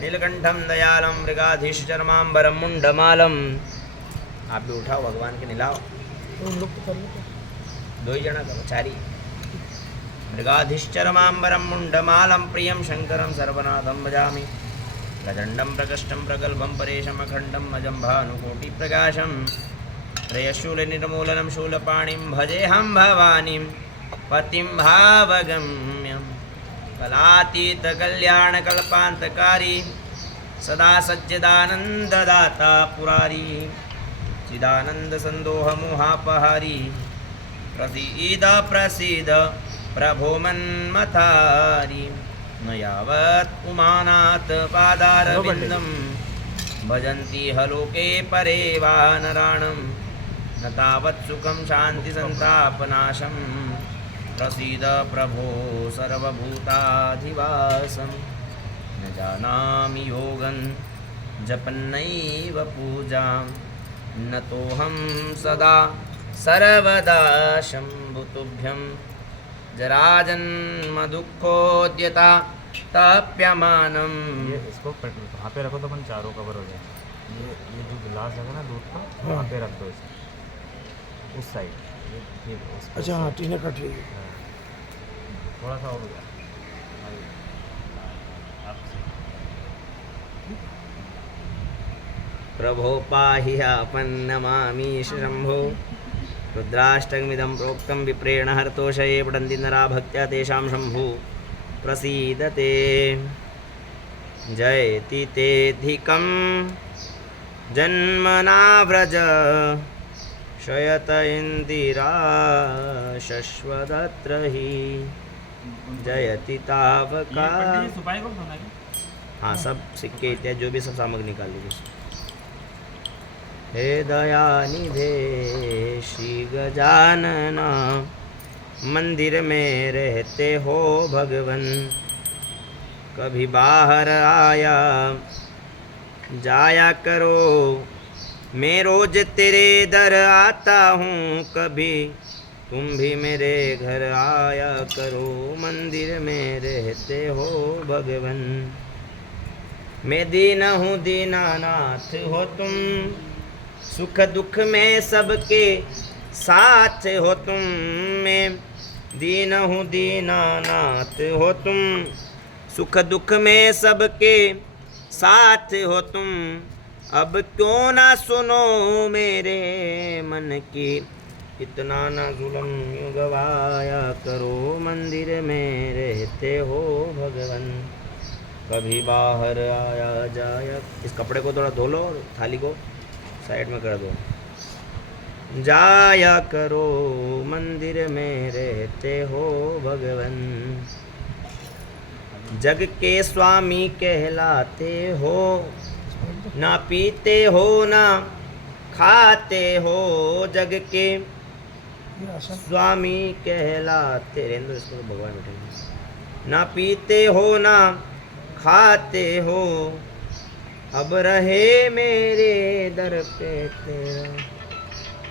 नीलकंठम दयालम मृगाधीशचर्मांबरम मुंडमालम। आप भी उठाओ, भगवान के निलाओ। उन लोग तो कर लेते। दो ही जना करो, चारी। मृगाधीशचर्मांबरम मुंडमालम प्रियम शंकरम सर्वनाथम भजामि। प्रचंडम प्रकष्टम प्रगल्भम परेशम अखंडम अजम भानुकोटि प्रकाशम। त्रयशूल निर्मूलनम शूलपाणिम भजेहम भवानीम पतिं भावगम्यम। कलातीत कल्याण कल्पांतकारी सदा सज्जदानंददाता पुरारी। चिदानंद संदोह मोहापहारी प्रसीद प्रसीद प्रभो मन्मथारी। न यावत् उमानाथ पादारविंदम भजन्ति हलोके परे वा नराणं। न तावत् सुखं शांति संतापनाशं। प्रसीद प्रभो सर्वभूताधिवासं। न जानामि योगं जपन्नैव पूजां। न तोऽहं सदा सर्वदा शम्भुतुभ्यं। जराजन्म दुःखोद्यता ताप्यमानम्। ये इसको वहाँ पे रखो तो अपन चारों कवर हो जाए। ये जो गिलास है ना दूध का, वहाँ पे रख दो इसको, उस साइड। अच्छा हाँ, टीने कट रही है। थोड़ा सा और हो जाए। प्रभो पाहि आपन्नमामि शम्भो। रुद्राष्टकमिदं प्रोक्तं विप्रेण हर्तोषये पठन्ति नरा भक्त्या तेषां शम्भु प्रसीदते। जयति तेऽधिकं जन्मना व्रज शयत इन्दिरा शश्वदत्र हि। जयति तावका। सुपारी को सुना हाँ, सब सिक्के इत्यादि जो भी सब सामग्री निकाल लीजिए। हे दयानिधे श्री गजानन मंदिर में रहते हो भगवन। कभी बाहर आया जाया करो, मैं रोज तेरे दर आता हूँ। कभी तुम भी मेरे घर आया करो, मंदिर में रहते हो भगवन। मैं दीन हूँ दीनानाथ हो तुम, सुख दुख में सबके साथ हो तुम। मैं दीन हूँ दीनानाथ हो तुम, सुख दुख में सबके साथ हो तुम। अब क्यों ना सुनो मेरे मन की, इतना ना जुल्म यूं गवाया करो। मंदिर में रहते हो भगवन, कभी बाहर आया जाया। इस कपड़े को थोड़ा धो लो और थाली को साइड में कर दो। जाया करो मंदिर में रहते हो भगवन। जग के स्वामी कहलाते हो, ना पीते हो ना खाते हो। जग के स्वामी कहलाते, रेंद्र इसको तो भगवान बैठेंगे। ना पीते हो ना खाते हो, अब रहे मेरे दर पे तेरा।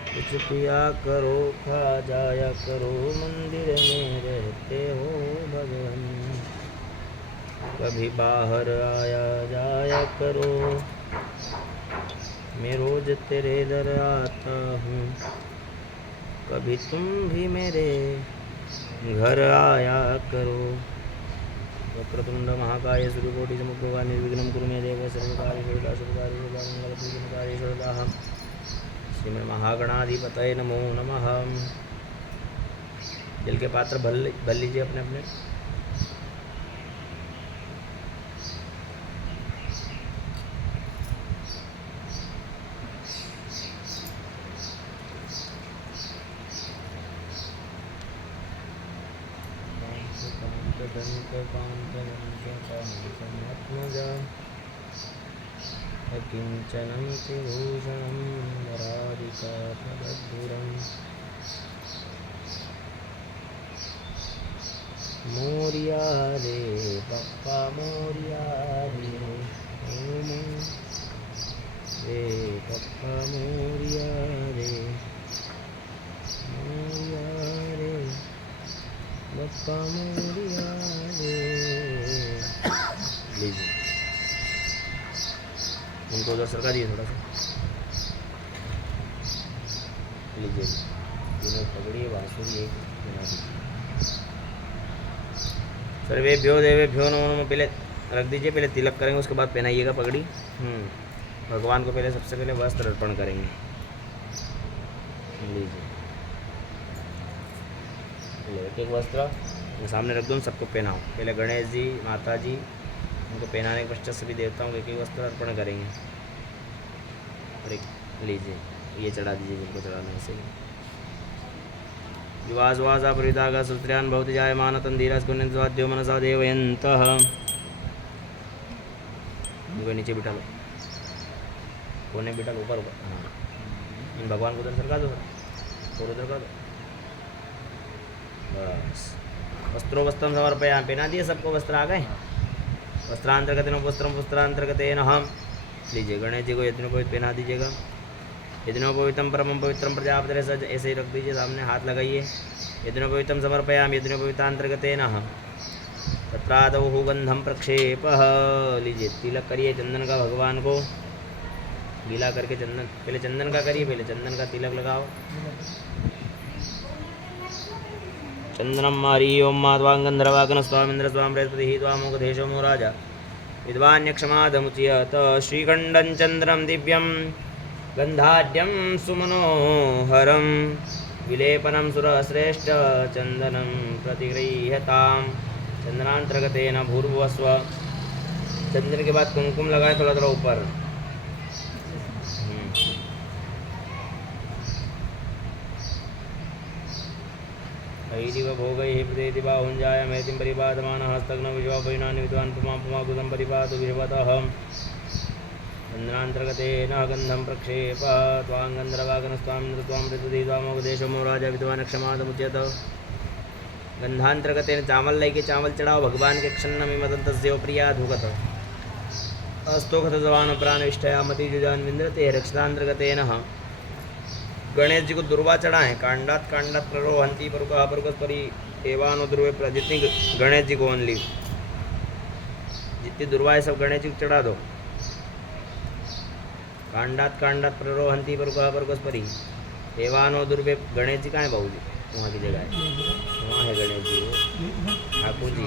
कुछ पिया करो खा जाया करो, मंदिर में रहते हो भगवान। कभी बाहर आया जाया करो, मैं रोज तेरे दर आता हूँ। कभी तुम भी मेरे घर आया करो। वक्रतुंड महाकाय सूर्यकोटि समप्रभा निर्विघ्नं कुरु मे देव सर्वकार्येषु श्रीमन् महागणाधिपतये नमो नमः। जल के पात्र भर लीजिए अपने अपने। किंचनं त्रिभूषणं वरादिकाफलद्धुरम्। मोरिया रे पप्पा मोरिया रे, ओम रे पप्पा मोरिया रे, मोरिया रे पप्पा मोरिया रे। लीजिए। उनको उधर सरका दिए थोड़ा सा। लीजिए तीनों पगड़ी बांसुरी एक बना दीजिए। सर्वेभ्यो देवेभ्यो नमो नमः। पहले रख दीजिए, पहले तिलक करेंगे, उसके बाद पहनाइएगा पगड़ी। भगवान को पहले सबसे पहले वस्त्र अर्पण करेंगे। लीजिए एक एक वस्त्र सामने रख दो, सबको पहनाओ। पहले गणेश जी, माता जी, उनको पहनाने के पश्चात सभी देवताओं को एक एक वस्त्र अर्पण करेंगे। और एक लीजिए ये चढ़ा दीजिए जिनको चढ़ाना है। सही युवाज वाजा परिदागा सुत्र्यान बहुत जायमान तंदीराज कुन्नद्वाद्यो मनसा देवयन्तः। इनको नीचे बिठा लो, कोने बिठा लो, ऊपर ऊपर। हाँ इन भगवान को उधर सरका दो, और उधर कर दो बस। वस्त्रो वस्त्रम समर्पयामि। पहना दिए सबको, वस्त्र आ गए। वस्त्रांतर्गत वस्त्रम वस्त्रांतर्गत हम। लीजिए गणेश जी को यज्ञोपवीत पहना दीजिएगा। यज्ञोपवीतम परमं पवित्रम प्रजापति सज, ऐसे ही रख दीजिए सामने, हाथ लगाइए। यज्ञोपवीतम समर्पयामि यज्ञोपवीतांतर्गतेन तत्रादौ गंधम प्रक्षेपः। लीजिए तिलक करिए चंदन का भगवान को गीला करके। चंदन पहले चंदन का करिए, पहले चंदन का तिलक लगाओ। चंदनम मारी ओम माधवांगंधरवागन स्वामिंद्र स्वाम बृहस्पति त्वामोगधेशो मो राजा विद्वान्यक्षमाधमुच्यत। श्रीखंडं चंद्रम दिव्यम गंधाढ्यम सुमनोहरम विलेपनम सुरश्रेष्ठ चंदनम प्रतिगृह्यताम। चंदनांतर्गतेन भूर्भुवस्व। चंदन के बाद कुमकुम लगाए थोड़ा थोड़ा ऊपर। ऐदिव भोगैः प्रदेति बाहुञ्जाय मैतिं परिपादमानः हस्तग्न विश्वापयिनानि विद्वान् पुमां पुमाकुदं परिपातु विश्वतः। चन्द्रान्तर्गतेन गन्धं प्रक्षेप त्वाङ्गन्धर्वागनस्त्वामिन्द्र त्वां ऋतुधि त्वामोपदेशो मो राजा विद्वानक्षमादमुच्यत। गंधांतर्गतेन चावल लेके चावल चढ़ाओ भगवान के। क्षन्नमि मदन्तस्य प्रिया धुगत अस्तोखत जवान प्राण इष्टया मति जुजान विन्द्रते। रक्षतांतर्गतेन गणेश जी को दुर्वा चढ़ाएं। कांडात कांडात प्ररोहंती परुका परुकस्परी एवानो दुर्वे। जितनी गणेश जी को ओनली जितनी दुर्वा है सब गणेश जी को चढ़ा दो। कांडात कांडात प्ररोहंती परुका परुकस्परी एवानो दुर्वे। गणेश जी कहाँ है बाबू जी? वहाँ की जगह है, वहाँ है गणेश जी, ठाकुर जी।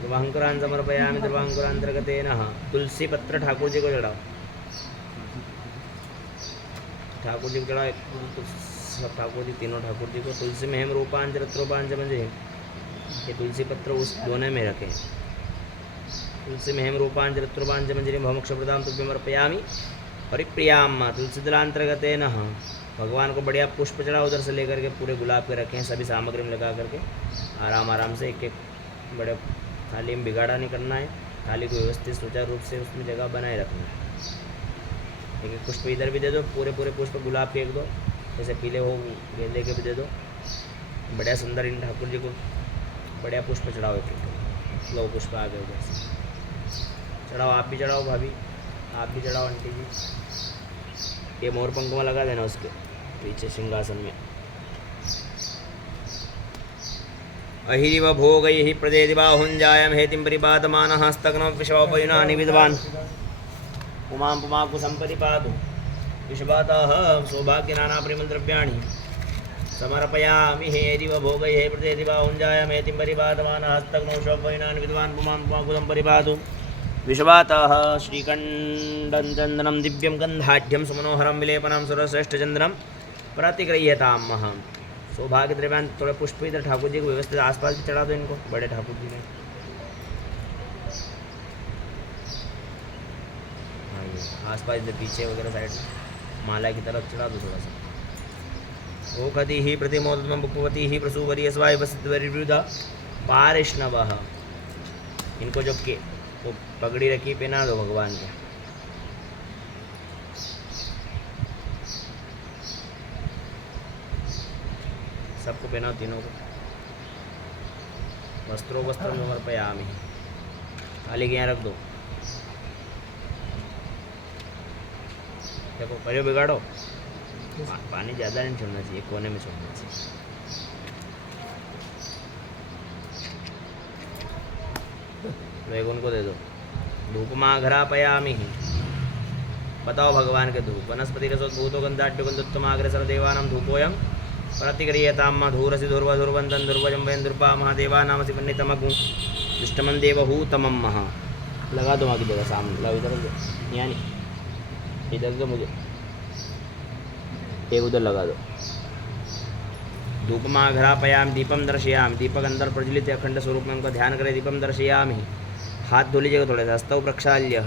ध्रुवांकुरान समर्पयामि ध्रुवांकुरांतर्गतेन। तुलसी पत्र ठाकुर जी को चढ़ाओ। ठाकुर जी को चढ़ाओ सब ठाकुर जी, तीनों ठाकुर जी को। तुलसी में हेम रूपांच रत्रोपांच मंजे, ये तुलसी पत्र उस दोने में रखें। तुलसी में हेम रूपांच रत्रोपांच मंजरी भमुक्ष प्रदाम तुभ्यम अर्पयामि हरिप्रियाम। तुलसी दलांतर्गतेन भगवान को बढ़िया पुष्प चढ़ाओ उधर से लेकर के, पूरे गुलाब के रखें सभी सामग्री में लगा करके। आराम आराम से एक एक बड़े थाली में बिगाड़ा नहीं करना है। थाली को व्यवस्थित सुचारू रूप से उसमें जगह बनाए रखना है। एक एक पुष्प इधर भी दे दो, पूरे पूरे पुष्प गुलाब के एक दो, जैसे पीले हो गेंदे के भी दे दो। बढ़िया सुंदर इन ठाकुर जी को बढ़िया पुष्प चढ़ाओ। एक एक लो पुष्प आ गए उधर से चढ़ाओ। आप भी चढ़ाओ भाभी, आप भी चढ़ाओ आंटी जी। ये मोर पंखुआ लगा देना उसके पीछे सिंहासन में। अहिरिव भोगैः प्रदेति बाहुञ्जायं हेतिं परिपातमानः हस्तग्नो विश्वोपयुनानि विद्वान् पुमां पुमाकुसं परिपातु विश्वतः। सौभाग्यनानापरिमलद्रव्याणि समर्पयामि हेरिव भोगैः प्रदेति बाहुञ्जायं हेतिं परिपातमानः हस्तग्नो विश्वोपयुनानि विद्वान् पुमां पुमाकुसं परिपातु विश्वतः। श्रीकण्डं चन्दनं दिव्यं गन्धाढ्यं सुमनोहरं विलेपनं सुरश्रेष्ठचन्द्रं प्रतिगृह्यताम्। सौभाग्य द्रव्यान थोड़े पुष्प इधर ठाकुर जी को व्यवस्थित आसपास भी चढ़ा दो इनको, बड़े ठाकुर जी में। हाँ ये आसपास इधर पीछे वगैरह साइड में माला की तरफ चढ़ा दो थोड़ा सा। ओखति ही प्रतिमोदम बुक्वती ही प्रसूवरी स्वाय वसिद्धवरिवृदा पारिष्णवः। इनको जो के वो पगड़ी रखी पहना दो भगवान के। सबको पहनाओ तीनों को। वस्त्रों वस्त्र समर्पयामि। थाली के यहाँ रख दो। देखो परियो बिगाड़ो, पानी ज़्यादा नहीं छोड़ना चाहिए, कोने में छोड़ना चाहिए। तो एक उनको दे दो, धूपमाघ्रापयामि। बताओ भगवान के धूप। वनस्पति रसोद्भूतो गंधाढ्युगंधोत्तमाग्रसर देवानां धूपोऽयं प्रतिक्रियतां धूरसि धुर्वधुर्वन्दं दुर्वजं वयं दुर्पामः देवानामसि वन्नितमगुं दुष्टमं देवहूतमं महा। लगा दो वहाँ की जगह सामने, लगा इधर यानी इधर से मुझे एक उधर लगा दो। धूपमाघ्रापयाम दीपम दर्शयाम। दीपक अंदर प्रज्वलित अखंड स्वरूप में उनका ध्यान करें। दीपम दर्शयामि। हाथ धो लीजिएगा थोड़े सा। हस्तौ प्रक्षाल्य।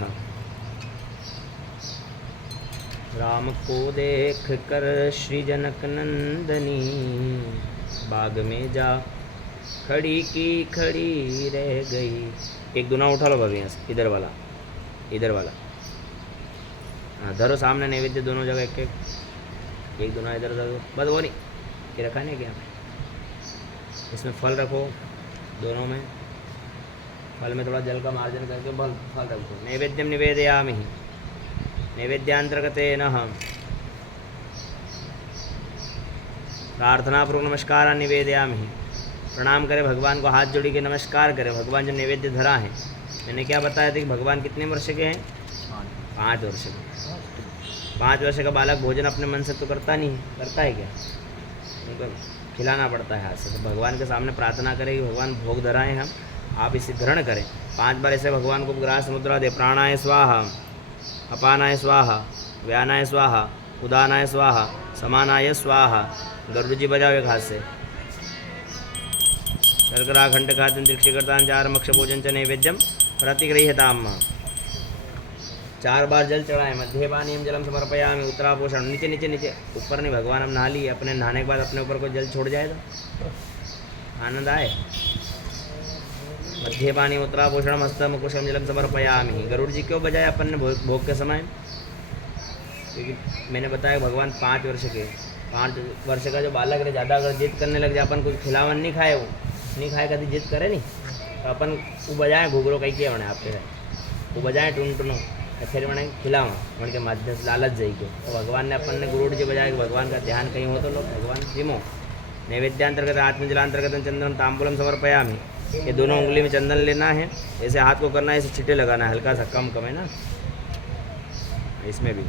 राम को देख कर श्री जनक नंदनी बाग में जा खड़ी की खड़ी रह गई। एक दुना उठा लो भाभी यहाँ से, इधर वाला हाँ धरो सामने नैवेद्य दोनों जगह एक दुना इधर दो। बस वो नहीं, ये रखा नहीं क्या, इसमें फल रखो दोनों में। फल में थोड़ा जल का मार्जन करके फल रखो। नैवेद्यम निवेदयामि। नैवेद्यांतर्गतेन प्रार्थनापूर्वक नमस्कार निवेदयामि। प्रणाम करें भगवान को, हाथ जोड़ी के नमस्कार करें। भगवान जो नैवेद्य धरा है, मैंने क्या बताया था कि भगवान कितने वर्ष के हैं? 5 वर्ष के। 5 वर्ष का बालक भोजन अपने मन से तो करता नहीं, करता है क्या? उनको खिलाना पड़ता है हाथ से। तो भगवान के सामने प्रार्थना करें कि भगवान भोग धराएं हम, आप इसे ग्रहण करें। 5 बार ऐसे भगवान को ग्रास मुद्रा दे। प्राणाय स्वाहा, अपानाय स्वाहा, व्यानाय स्वाहा, उदानाय स्वाहा, समानाय स्वाहा। गरुड़ जी बजाओ एक हाथ से। शर्करा खंड खाद्य दीक्षिकर्ता 4 मक्ष भोजन च नैवेद्यम प्रतिगृह्यताम। 4 बार जल चढ़ाएं। मध्य पानीयम जलम समर्पयामि। उत्तरापोषण। नीचे नीचे नीचे, ऊपर नहीं। भगवान हम नहा लिए, अपने नहाने के बाद अपने ऊपर को जल छोड़ जाएगा, आनंद आए। मध्य पानी उत्तरापोषण हस्तम कुशम जलम समर्पयामि। गरुड़ जी क्यों बजाया अपन ने भोग के समय? क्योंकि मैंने बताया भगवान 5 वर्ष के, 5 वर्ष का जो बालक रहे, ज़्यादा अगर जिद करने लग जाए, अपन कुछ खिलावन नहीं खाए, वो नहीं खाए, कभी जिद करे नहीं, तो अपन वो बजाएँ घुघरो कहीं किया बने आपके है, वो बजाएँ टून टूनो, फिर बने खिलाओ मन के माध्यम से लालच जाएगी। तो भगवान ने अपन ने गुरुड़ जी बजाए कि भगवान का ध्यान कहीं हो तो लोग भगवान जिमो। नैवेद्यांतर्गत आत्मजलांतर्गत चंदन तांबूलम समर्पयामि। ये दोनों उंगली में चंदन लेना है, ऐसे हाथ को करना है, ऐसे छिटे लगाना है, हल्का सा कम है ना, इसमें भी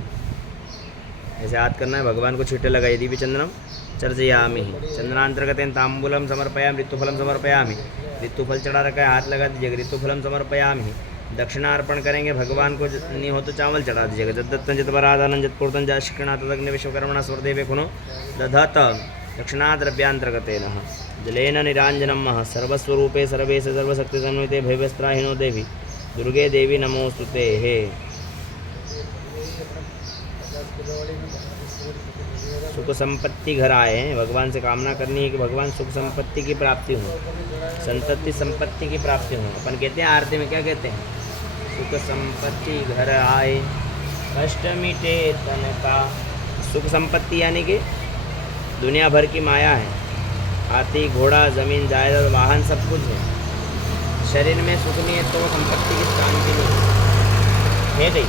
ऐसे हाथ करना है, भगवान को छिटे लगाए। यदि भी चंदनम चर्चयामि। चंदनांतर्गत तांबूलम समर्पयामि। ऋतुफलम समर्पयामि। ऋतुफल चढ़ा रखा है, हाथ लगा दीजिएगा। ऋतुफलम समर्पयामि। दक्षिणा अर्पण करेंगे भगवान को, नहीं हो तो चावल चढ़ा दीजिएगा। जद्दत्तन जतपराधानं जत्पूर्तं जाशिक्षणा तदग्नि विश्वकर्मणा स्वरदेवे खुनो दधत। दक्षिणा द्रव्यांतर्गतेन जलेन निरांजनम। सर्वस्वरूपे सर्वेश सर्वशक्ति संविते भयवस्त्राहिनो देवी दुर्गे देवी नमोस्तुते। हे सुख संपत्ति घर आए हैं, भगवान से कामना करनी है कि भगवान सुख संपत्ति की प्राप्ति हो, संतति संपत्ति की प्राप्ति हो। अपन कहते हैं आरती में क्या कहते हैं? सुख संपत्ति घर आए, कष्ट मिटे तन का। सुख संपत्ति यानी कि दुनिया भर की माया है, हाथी घोड़ा जमीन जायदाद वाहन सब कुछ है। शरीर में सुख नहीं है तो वो संपत्ति की शांति नहीं है। गई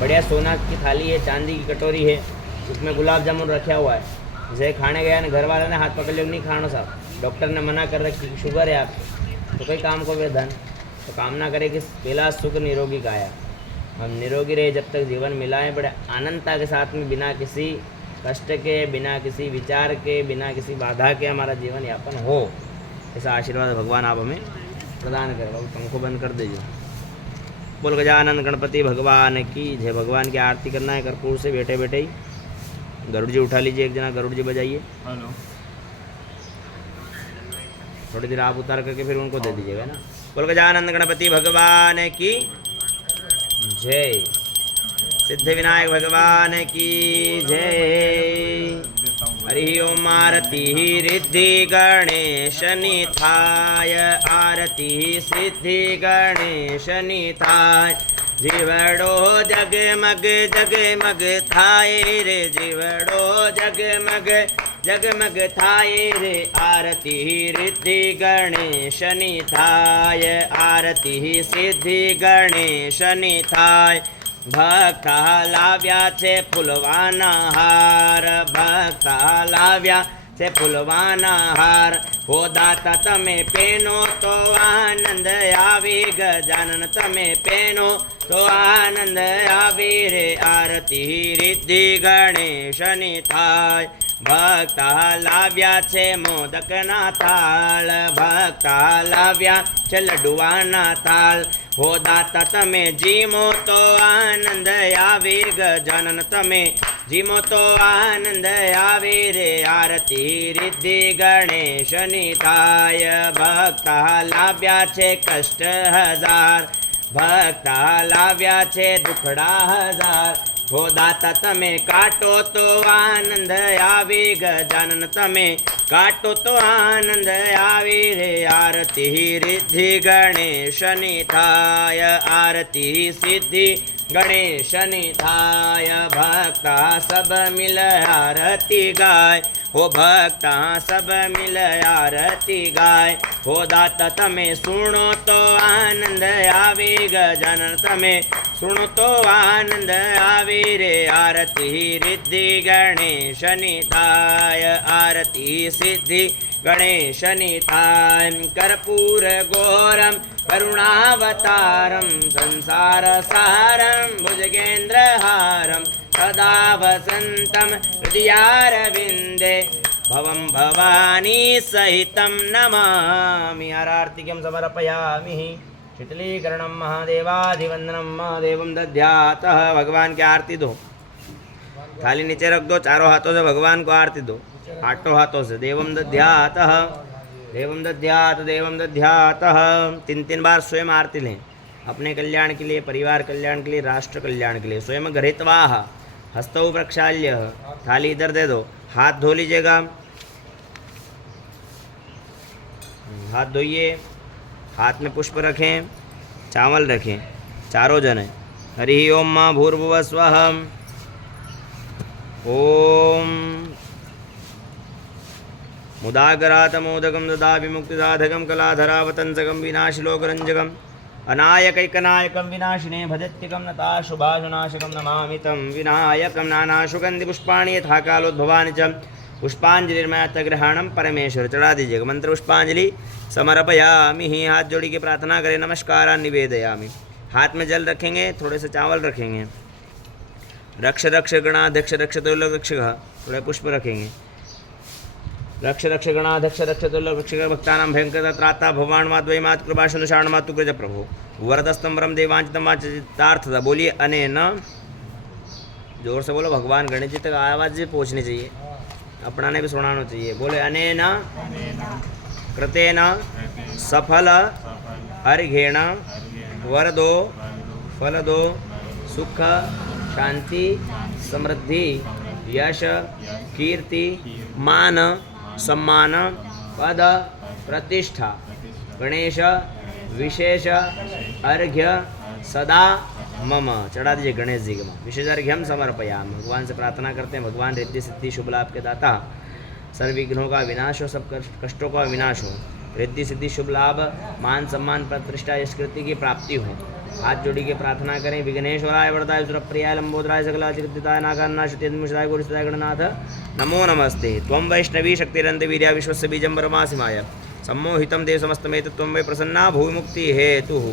बढ़िया सोना की थाली है, चांदी की कटोरी है, उसमें गुलाब जामुन रखा हुआ है, जैसे खाने गया ना, घर वाले ने हाथ पकड़ लिया, नहीं खाना साहब, डॉक्टर ने मना कर रखी, शुगर है आप, तो कोई काम को वे धन, तो कामना करे कि पहला सुख निरोगी काया। हम निरोगी रहे जब तक जीवन मिला है, बड़े आनंदता के साथ में, बिना किसी कष्ट के, बिना किसी विचार के, बिना किसी बाधा के हमारा जीवन यापन हो, ऐसा आशीर्वाद भगवान आप हमें प्रदान करें। पंखों बंद कर दीजिए। बोल गजानन गणपति भगवान की जय। भगवान की आरती करना है कर्पूर से बैठे बैठे ही। गरुड़ जी उठा लीजिए, एक जना गरुड़ जी बजाइए। हेलो। थोड़ी देर आप उतार करके फिर उनको दे दीजिएगा ना। बोल गजानन गणपति भगवान की जय। सिद्धि विनायक भगवान की जय। हरि ओम। आरती रिद्धि गणेश निथाय, आरती सिद्धि गणेश निथाय। जीवड़ो जगमग जगमग थाए रे, जीवड़ो जगमग जगमग थाए रे। आरती रिद्धि गणेश निथाय, आरती सिद्धि गणेश निथाय। भक्ता लाव्या छे फुलवाना हार, भक्ता लाव्या छे फुलवाना हार। हो दाता तमे पेनो तो आनंद आवी गजानन तमे पेनो तो आनंद आवी रे आरती रिद्धि गणेशनी थाय भक्ता लाव्या छे मोदकना थाळ भक्ता लाव्या छे लड्डुवाना थाळ हो दाता तमे जीमो तो आनंद आवी गजानन तमे जीमो तो आनंद आवी रे आरती रिद्धि गणेशनी थाय भक्ता लाव्या छे कष्ट हजार भक्ता लाव्या छे दुखड़ा हजार हो दाता तमे काटो तो आनंद आवी गजानन तमे काटो तो आनंद आवी रे आरती रिद्धि गणेशनी थाय आरती सिद्धि गणेशनी थाय भक्ता सब मिल आरती गाय हो भक्ता सब मिल आरती गाय हो दाता तमे सुनो तो आनंद आवी गजानन तमे सुनो तो आनंद आवी रे आरती रिद्धि गणेशनी थाय आरती सिद्धि गणेशनी थाय कर्पूर गौरम करुणावतारं संसार सारं भुजगेन्द्रहारं सदा वसन्तं हृदयारविन्दे भवं भवानी सहितं नमामि आरतिकं समर्पयामि शीतलीकरणं महादेवाधिवंदनं महादेवं दध्यातः भगवान की आरती दो थाली नीचे रख दो चारों हाथों से भगवान को आरती दो आठों हाथों से देवं दध्यातः देवं दध्यात देवं दध्यातः 3 बार स्वयं आरती लें अपने कल्याण के लिए परिवार कल्याण के लिए राष्ट्र कल्याण के लिए स्वयं गृहीत्वाः हस्तौ प्रक्षाल्य थाली इधर दे दो हाथ धो लीजिएगा हाथ धोइए हाथ में पुष्प रखें चावल रखें चारों जने हरि ओम माँ भूर्भुवः स्वः ओम मुदागरातमोदकं ददाभिमुक्तिदाधकं कलाधरावतंसकं विनाशिलोकरञ्जकम् अनायकैकनायकं विनाशिने भजत्यकं नताशुभाशुनाशकं नमामि तं विनायकं नानाशुगन्धिपुष्पाणि यथा कालोद्भवानि च पुष्पांजलिर्मयातग्रहणं परमेश्वर चढ़ा दीजिएगा मंत्र पुष्पांजलि समर्पयामि हाथ जोड़ी के प्रार्थना करें नमस्कार निवेदयामि हाथ में जल रखेंगे थोड़े से चावल रखेंगे रक्ष रक्ष गणाध्यक्ष रक्ष तुल्य रक्ष थोड़े पुष्प रखेंगे रक्ष रक्ष गणाध्यक्ष रक्ष तुल्य रक्ष भक्तानां भयंकर त्राता भगवान माद्वै मात कृपा शरण मातु कृज प्रभु वरदस्तम वरम देवांचितम वाचितार्थता बोलिए अनेन जोर से बोलो भगवान गणेश जी तक आवाज़ पहुँचनी चाहिए अपना ने भी सुनाना चाहिए बोले अनेन कृतेन सफल अर्घेण वरदो फलदो सुख शांति समृद्धि यश कीर्ति मान सम्मान पद प्रतिष्ठा गणेश विशेष अर्घ्य सदा मम चढ़ा दीजिए गणेश जी के माँ विशेष अर्घ्यम समर्पयाम भगवान से प्रार्थना करते हैं भगवान रिद्धि सिद्धि शुभ लाभ के दाता सर्व विघ्नों का विनाश हो सब कष्टों का विनाश हो रिद्धि सिद्धि शुभ लाभ मान सम्मान प्रतिष्ठा यश कीर्ति की प्राप्ति हो हाथ जोड़ी के प्रार्थना करें विघ्नेश्वराय वरदाय सुरप्रियाय लंबोदराय सकलाचिकृतिताय नागान्नाशुतेन्द्रमुषदाय गुरुसुताय गणनाथ नमो नमस्ते त्वं वैष्णवी शक्तिरन्त वीर्या विश्वस्य बीजं परमासिमाय सम्मोहितं देव समस्तमेतत्त्वं वै प्रसन्ना भूविमुक्ति हेतुः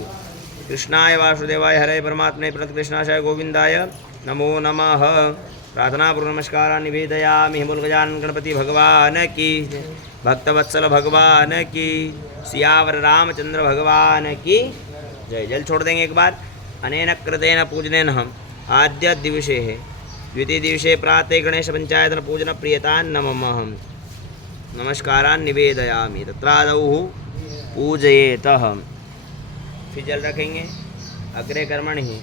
कृष्णाय वासुदेवाय हरे परमात्मने प्रणतकृष्णाय गोविंदाय नमो नमः प्रार्थना पूर्व नमस्कार निवेदयामि बोल गजानन गणपति भगवान की भक्तवत्सल भगवान की सियावर रामचंद्र भगवान की जय जल छोड़ देंगे एक बार अनेन कृतेन पूजनेन हम आद्य दिवसे है द्वितीय दिवसे प्रातः गणेश पंचायतन पूजन प्रियतान् नमः नमस्कारान् निवेदयामि तत्रादौ पूजयेतः फिर जल रखेंगे अग्रे कर्मणि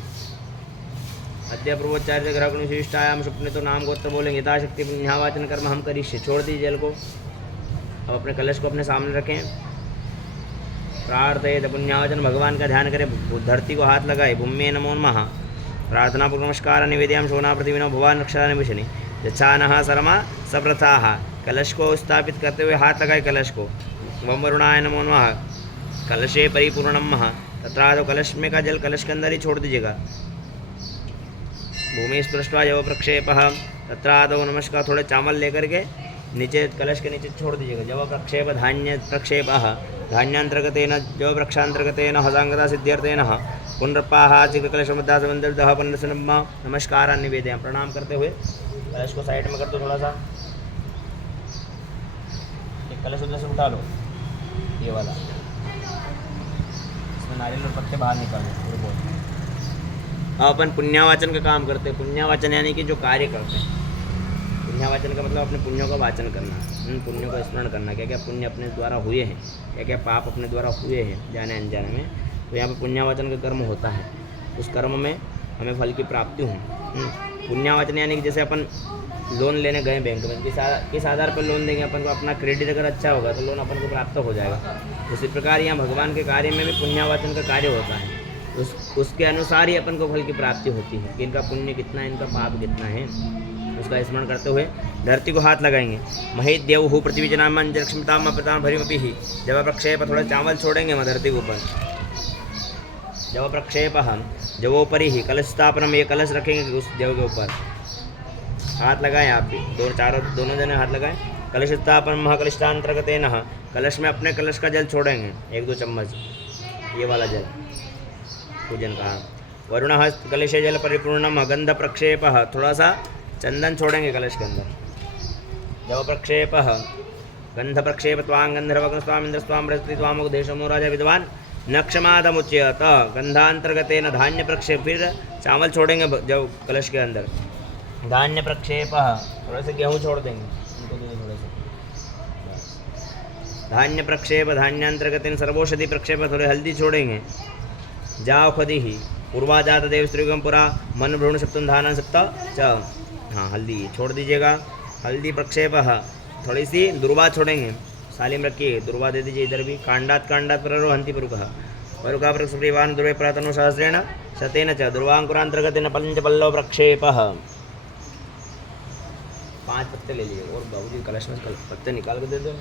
अद्य पूर्वोच्चार्य ग्रह विशिष्टायाम स्वप्ने तो नाम गोत्र बोलेंगे यथाशक्ति पुण्यावाचन कर्म हम करिष्ये छोड़ दीजिए जल को अब अपने कलश को अपने सामने रखें प्रार्थयेत पुण्यावचन भगवान का ध्यान करें धरती को हाथ लगाए भूम्ये नमो नमः प्रार्थना पूर्व नमस्कार निवेदयाम शोना पृथ्वीनो भगवान नक्षरा विषणी यच्छानः सरमा सप्रथाः कलश को स्थापित करते हुए हाथ लगाए कलश को वम वरुणाय नमो नमः कलशे परिपूर्णम महा तथा कलश में का जल कलश के अंदर ही छोड़ दीजिएगा भूमि स्पृष्टवा यव प्रक्षेप तत्रादो नमस्कार थोड़े चावल लेकर के नीचे कलश के नीचे छोड़ दीजिएगा। जब प्रक्षेप धान्य प्रक्षेप धान्यांतर्गतेन जब वृक्षांतर्गतेन हसांगता सिद्ध्यर्थेन पुनर्पाह कलशमद्दासमंदः पुनर्सनमा नमस्कार निवेदया। प्रणाम करते हुए कलश को साइड में कर दो थोड़ा सा। एक कलश उधर से उठा लो, ये वाला, इसमें नारियल और पत्ते बाहर निकाल लो। अब अपन पुण्यावाचन का काम करते हैं। पुण्यावाचन यानी कि जो कार्य करते हैं। पुण्यावाचन का मतलब अपने पुण्यों का वाचन करना, उन पुण्यों का स्मरण करना, क्या क्या पुण्य अपने द्वारा हुए हैं, क्या क्या पाप अपने द्वारा हुए हैं जाने अनजाने में। तो यहाँ पे पुण्यावाचन का कर्म होता है, उस कर्म में हमें फल की प्राप्ति हो। पुण्यावाचन यानी कि जैसे अपन लोन लेने गए बैंक में, किस आधार पर लोन देंगे अपन को, अपना क्रेडिट अगर अच्छा होगा तो लोन अपन को प्राप्त हो जाएगा। उसी प्रकार यहाँ भगवान के कार्य में भी पुण्यावाचन का कार्य होता है। उसके अनुसार ही अपन को फल की प्राप्ति होती है कि इनका पुण्य कितना है, इनका पाप कितना है। उसका स्मरण करते हुए धरती को हाथ लगाएंगे। महेश देव हो पृथ्वी जनाम अंजलक्षमताम प्रताम भरीमपी ही। जब प्रक्षेप थोड़ा चावल छोड़ेंगे वहाँ धरती के ऊपर। जब प्रक्षेप जवोपरि ही कलश स्थापनम, ये कलश रखेंगे उस जव के ऊपर। हाथ लगाएं आप भी, दोनों जने हाथ लगाएं। कलश स्थापन महाकलिष्ठांतर्गतेन, कलश में अपने कलश का जल छोड़ेंगे 1-2 चम्मच, ये वाला जल पूजन का। वरुण कलश जल परिपूर्णम गंध प्रक्षेप, थोड़ा सा चंदन छोड़ेंगे कलश के अंदर। जब प्रक्षेप गंध प्रक्षेप त्वां गंधर्वग्न स्वाम इंद्र स्वाम बृहस्पति स्वाम देशमो राजा विद्वान नक्षमादमुच्यत। गंधांतर्गतेन धान्य प्रक्षेप, फिर चावल छोड़ेंगे जब कलश के अंदर। धान्य प्रक्षेप, थोड़े से गेहूँ छोड़ देंगे उनको, थोड़े से धान्य प्रक्षेप। धान्यांतर्गतेन सर्वौषधि प्रक्षेप, थोड़े हल्दी छोड़ेंगे। जाओ खदी ही पूर्वाजात देव स्त्रीगम पुरा मन भ्रूण सप्तम धान सप्त च, हाँ हल्दी छोड़ दीजिएगा। हल्दी प्रक्षेप, थोड़ी सी दुर्वा छोड़ेंगे, सालिम रखिए, दुर्वा दे दीजिए इधर भी। कांडात परो हंति परुकः परुका प्रक्षेपान दुर्वे प्रातनो सहस्रेण शतेन च दुर्वांकुरांतर्गतेन पंचपल्लव प्रक्षेप। 5 पत्ते ले लीजिए। और बाबूजी कलश में पत्ते निकाल के दे दो।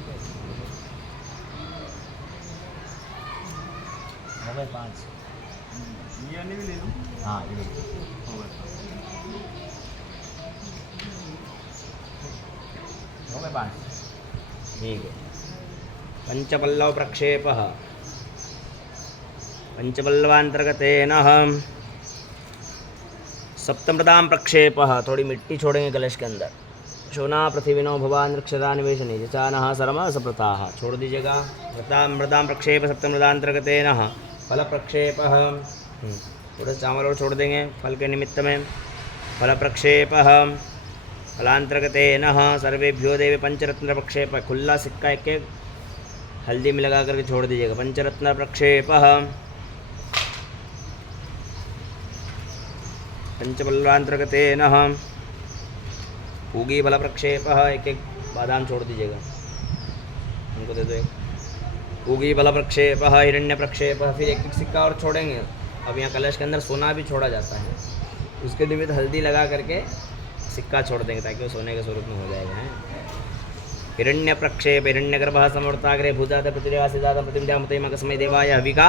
5 ये भी ले लो। हाँ ये हो गए 5, ठीक है। पंचपल्लव प्रक्षेप, पंचपल्लवांतर्गतेन सप्तमृदाम प्रक्षेप, थोड़ी मिट्टी छोड़ेंगे कलश के अंदर। शोना पृथ्वीनो भवान रक्षता निवेशनी जचानः सरमा सप्रताः, छोड़ दीजिएगा। मृदाम प्रक्षेप सप्तमृदांतर्गतेन फल प्रक्षेप, थोड़ा चावल और छोड़ देंगे फल के निमित्त में। फल प्रक्षेप फलांतर्गतेन सर्वेभ्यो देवे पंचरत्न प्रक्षेप, खुला सिक्का एक हल्दी में लगा करके छोड़ दीजिएगा। पंचरत्न प्रक्षेप पंचपल्लांतर्गतेन पूगी फल प्रक्षेप, एक बादाम छोड़ दीजिएगा, उनको दे दो एक। पूगी फल प्रक्षेप हिरण्य प्रक्षेप, फिर एक सिक्का और छोड़ेंगे। अब यहाँ कलश के अंदर सोना भी छोड़ा जाता है, उसके निमित्त हल्दी लगा करके सिक्का छोड़ देंगे ताकि वो सोने के स्वरूप में हो जाएगा। हिरण्य प्रक्षेप हिरण्यगर्भः समवर्ताग्रे भूजात पृथ्वीरासिदात प्रतिमजामतमकस्मै देवाय हविका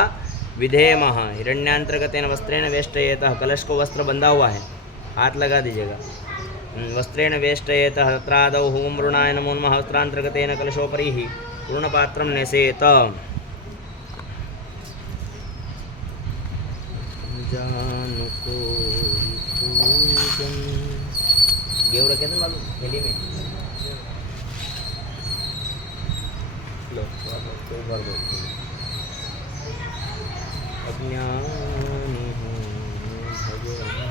विधेमः। हिरण्यांतर्गतेन वस्त्रेण वेष्टयेतः, कलश को वस्त्र बंधा हुआ है, हाथ लगा दीजिएगा। वस्त्रेण वेष्टयेतः तत्रादौ हुं मृणाय नमो नमः। वस्त्रांतर्गतेन कलशोपरि ही पूर्णपात्रं नेसेत। जानुको पूजन, गेहूँ रखे थे मालूम थैली में, लो थोड़ा सा भर दो। अज्ञानी हूँ भगवान,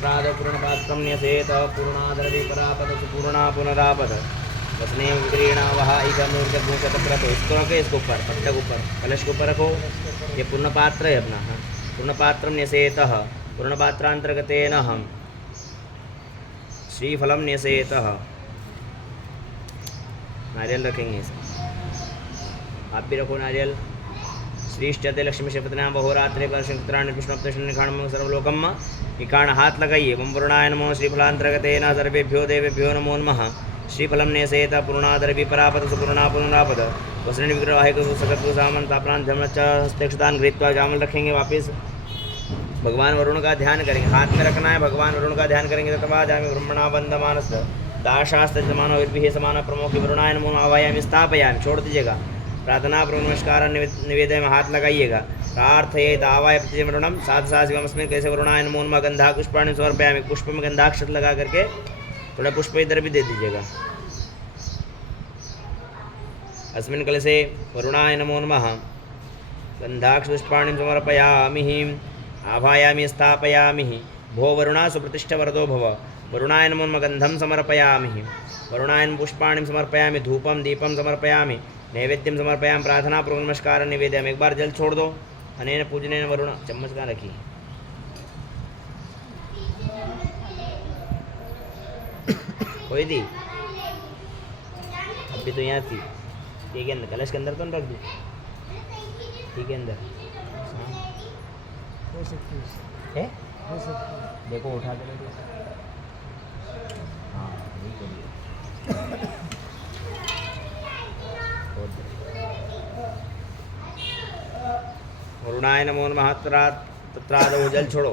प्राद पूर्णपात्रं न्यसेत पूर्णादरवि परापत पूर्णा पुनरापत वसने विक्रीणा वहा इकमूर्जभूषतप्रतो। इसको रखो, इसको ऊपर पत्ते के ऊपर, कलश के ऊपर रखो। ये पूर्ण पात्र है अपना। हाँ, पूर्णपात्रं न्यसेतः पूर्णपात्रांतर्गतेन हम श्रीफलम न्यसेतः, नारियल रखेंगे इसे, आप भी रखो नारियल। श्रीष्टते लक्ष्मी शपथनाम बहुरात्रे कर्षत्राण विष्णुप्तनिखाण सर्वलोकम निकाण, हाथ लगाइए। मम वरुणाय नमो श्रीफलांतर्गतेन सर्वेभ्यो देवेभ्यो नमो नमः। श्रीफलम नेसेत पूर्णादर विपरापत सुपूर्णा पुनरापत वसृण विग्रह सकत सामन तापरान धर्म हस्तेक्षतान गृहीत्वा जामल रखेंगे वापिस। भगवान वरुण का ध्यान करेंगे, हाथ में रखना है, भगवान वरुण का ध्यान करेंगे। तथा जामी ब्रह्मणा बंधमानस दाशास्त्र समानो विर्भिः समाना प्रमुख वरुणाय नमो आवायामि स्थापयामि, छोड़ दीजिएगा। प्रार्थना पूर्व नमस्कार निवेदन में हाथ लगाइएगा। प्रार्थयेत आवाय प्रतिम वरुणम साध शिवमस्मिन् कैसे वरुणाय नमो नमः गंधा पुष्पाणि समर्पयामि, पुष्प में गंधाक्षत लगा करके थोड़ा पुष्प इधर भी दे दीजिएगा। अस्मिन् कलशे वरुणाय नमो नमः गंधाक्ष पुष्पाणि समर्पयामि आभायामि स्थापयामि। भो वरुणा सुप्रतिष्ठ वरदो भव। वरुणाय नमो नमः गंधम समर्पयामि, वरुणाय नमः पुष्पाणि समर्पयामि, धूपम दीपम समर्पयामि, नैवेद्यम समर्पयामि, प्रार्थना पूर्व नमस्कार निवेदयामि। एक बार जल छोड़ दो। अनेन पूजनेन वरुण, चम्मच कहाँ रखी? कोई दी? अभी तो यहाँ थी। ठीक है, अंदर कलश के अंदर तो नहीं रख दी? ठीक है, अंदर हो सकती है। हो सकती है। देखो उठा के ले। हाँ यही करिए। वरुणाय नमो नमः तत्रादौ जल छोड़ो।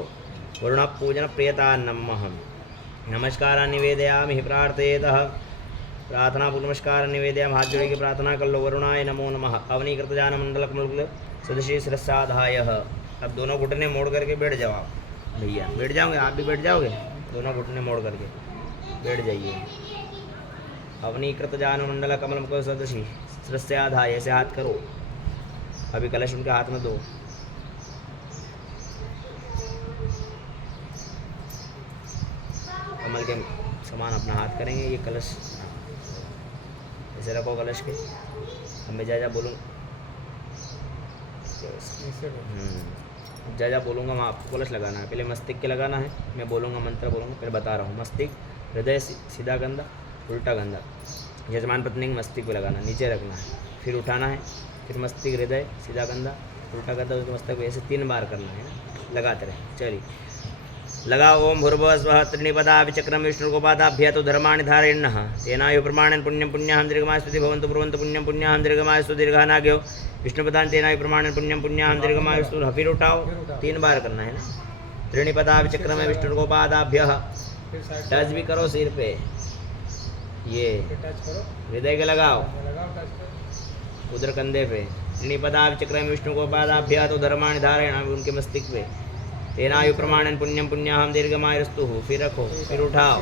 वरुण पूजन प्रियता नमः नमस्कार निवेदयामि प्रार्थयेतः प्रार्थना पूर्व नमस्कार निवेदयामि। हाथ जोड़ के प्रार्थना कर लो। वरुणाय नमो नमः अवनीकृत जान मंडल कमल सदस्य शिरसाधाय। अब दोनों घुटने मोड़ करके बैठ जाओ। आप भैया बैठ जाओगे, आप भी बैठ जाओगे। दोनों घुटने मोड़ करके बैठ जाइए। अवनीकृत जान मंडल कमल मुकुल सदृशी शिरस्याधाय, ऐसे हाथ करो। अभी कलश उनके हाथ में दो। कमल के समान अपना हाथ करेंगे। ये कलश ऐसे रखो कलश के। अब मैं जा बोलूँ जा बोलूँगा, मैं आपको कलश लगाना है। पहले मस्तिष्क के लगाना है, मैं बोलूँगा मंत्र बोलूँगा, फिर बता रहा हूँ। मस्तिष्क हृदय सीधा गंधा उल्टा गंधा। यजमान पत्नी के मस्तिष्क पे लगाना, नीचे रखना है, फिर उठाना है, फिर मस्तिष्क हृदय सीधा गंधा उल्टा गंधा, उसके मस्तक पे ऐसे 3 बार करना है ना। लगाते रहे। चलिए लगा। ओम भूर्भुवः स्वः त्रिनिपदा विचक्रम विष्णुगोपादाभ्य तो धर्माणि धारयन्नः तेनायु प्रमाणेन पुण्यं पुण्याहं दीर्घमायुस्तुति भवन्तु ब्रुवन्तु पुण्यं पुण्याहं दीर्घमायुस्तु दीर्घानाग्यो विष्णुपदान तेनायु प्रमाणेन पुण्यं पुण्याहं दीर्घमायुस्तु। फिर उठाओ, 3 बार करना है ना। त्रिनिपदा विचक्रम विष्णुगोपादाभ्य, टच भी करो सिर पे, ये हृदय के लगाओ, उधर कंधे पे। त्रिनिपदा विचक्रम विष्णुगोपादाभ्य तो धर्माणि धारयन्नः, उनके मस्तिष्क पे। तेनायु प्रमाणेन पुण्यं पुण्याहं दीर्घमायुस्तु। फिर रखो, फिर उठाओ।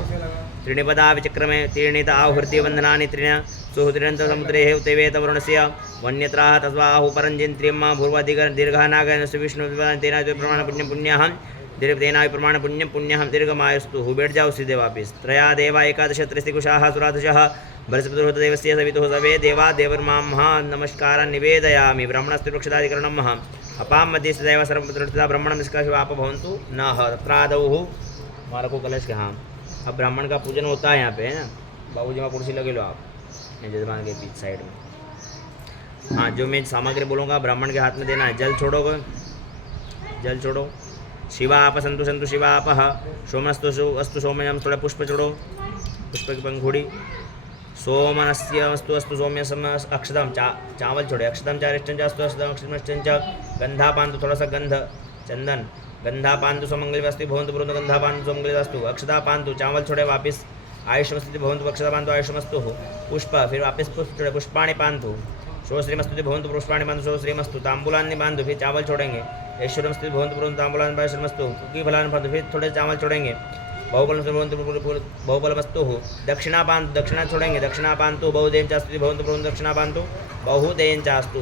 त्रिनिपदा विचक्रमे त्रीणित आहूर्ति वंदनानि त्रिण सुहृदंत समुद्रे तेवेत वरुणस्य वन्यत्राह तस्वाहु परंजिन्त्रियम भूर्वधिक दीर्घानागन विष्णु तेनायु प्रमाण पुण्यं पुण्याहं तेनायु प्रमाण पुण्यं पुण्याहं दीर्घमायुस्तु। बैठ जाओ सीधे वापिस। त्रया देवा एकादश त्रिस्तिकुशाः सुरादशः बृहस्पतिर्देवस्य सवितुः सर्वे देवा देवर्मां नमस्कार निवेदयामि। ब्राह्मणस्त्रिवृक्षदाधिकरणं अपां मध्ये सदैव सर्वपुत्रता ब्राह्मणं निष्काशवाप भवन्तु न तत्रादौ हमारा को कलश के। हाँ, अब ब्राह्मण का पूजन होता है यहाँ पे, है ना। बाबूजी वहाँ कुर्सी लगे लो आप, जजमान के बीच साइड में। हाँ, जो मैं सामग्री बोलूँगा ब्राह्मण के हाथ में देना है। जल छोड़ोगे, जल छोड़ो। शिवा आप संतु संतु शिवा आप सोमस्तु अस्तु सोमयम, थोड़ा पुष्प छोड़ो, पुष्प की पंखुड़ी। सोमनस्य अस्तु अस्तु सौम्य अक्षतम चावल छोड़े। अक्षतम चारिष्टं अस्तु अस्तम अक्षतम गंधापान्तु, थोड़ा सा गंध चंदन। गंधापान्तु सुमंगलि भवन्तु ब्रुवन्तु गंधापान्तु सुमंगलिस्तु। अक्षतापान्तु, चावल छोड़े वापिस। आयुष्मस्तु भवन्तु अक्षतापान्तु आयुष्मस्तु। पुष्प, फिर वापिस पुष्प छोड़े। पुष्पाणि पान्तु श्रीमस्तु भवन्तु पुष्पाणि पान्तु श्रीमस्तु। तांबूलानि बांधु, फिर चावल छोड़ेंगे। ऐश्वर्यमस्तु भवन्तु ब्रुवन्तु तांबूलानि पायुष्मस्तु। कुकी फलानि पान्तु, फिर थोड़े चावल छोड़ेंगे। बहुबलमस्तु भवन्तु बहुबलमस्तु। दक्षिणा पान्तु, दक्षिणा छोड़ेंगे। दक्षिणा पान्तु बहुदेयं चास्तु भवन्तु ब्रुवन्तु दक्षिणा पान्तु बहुदेयं चास्तु।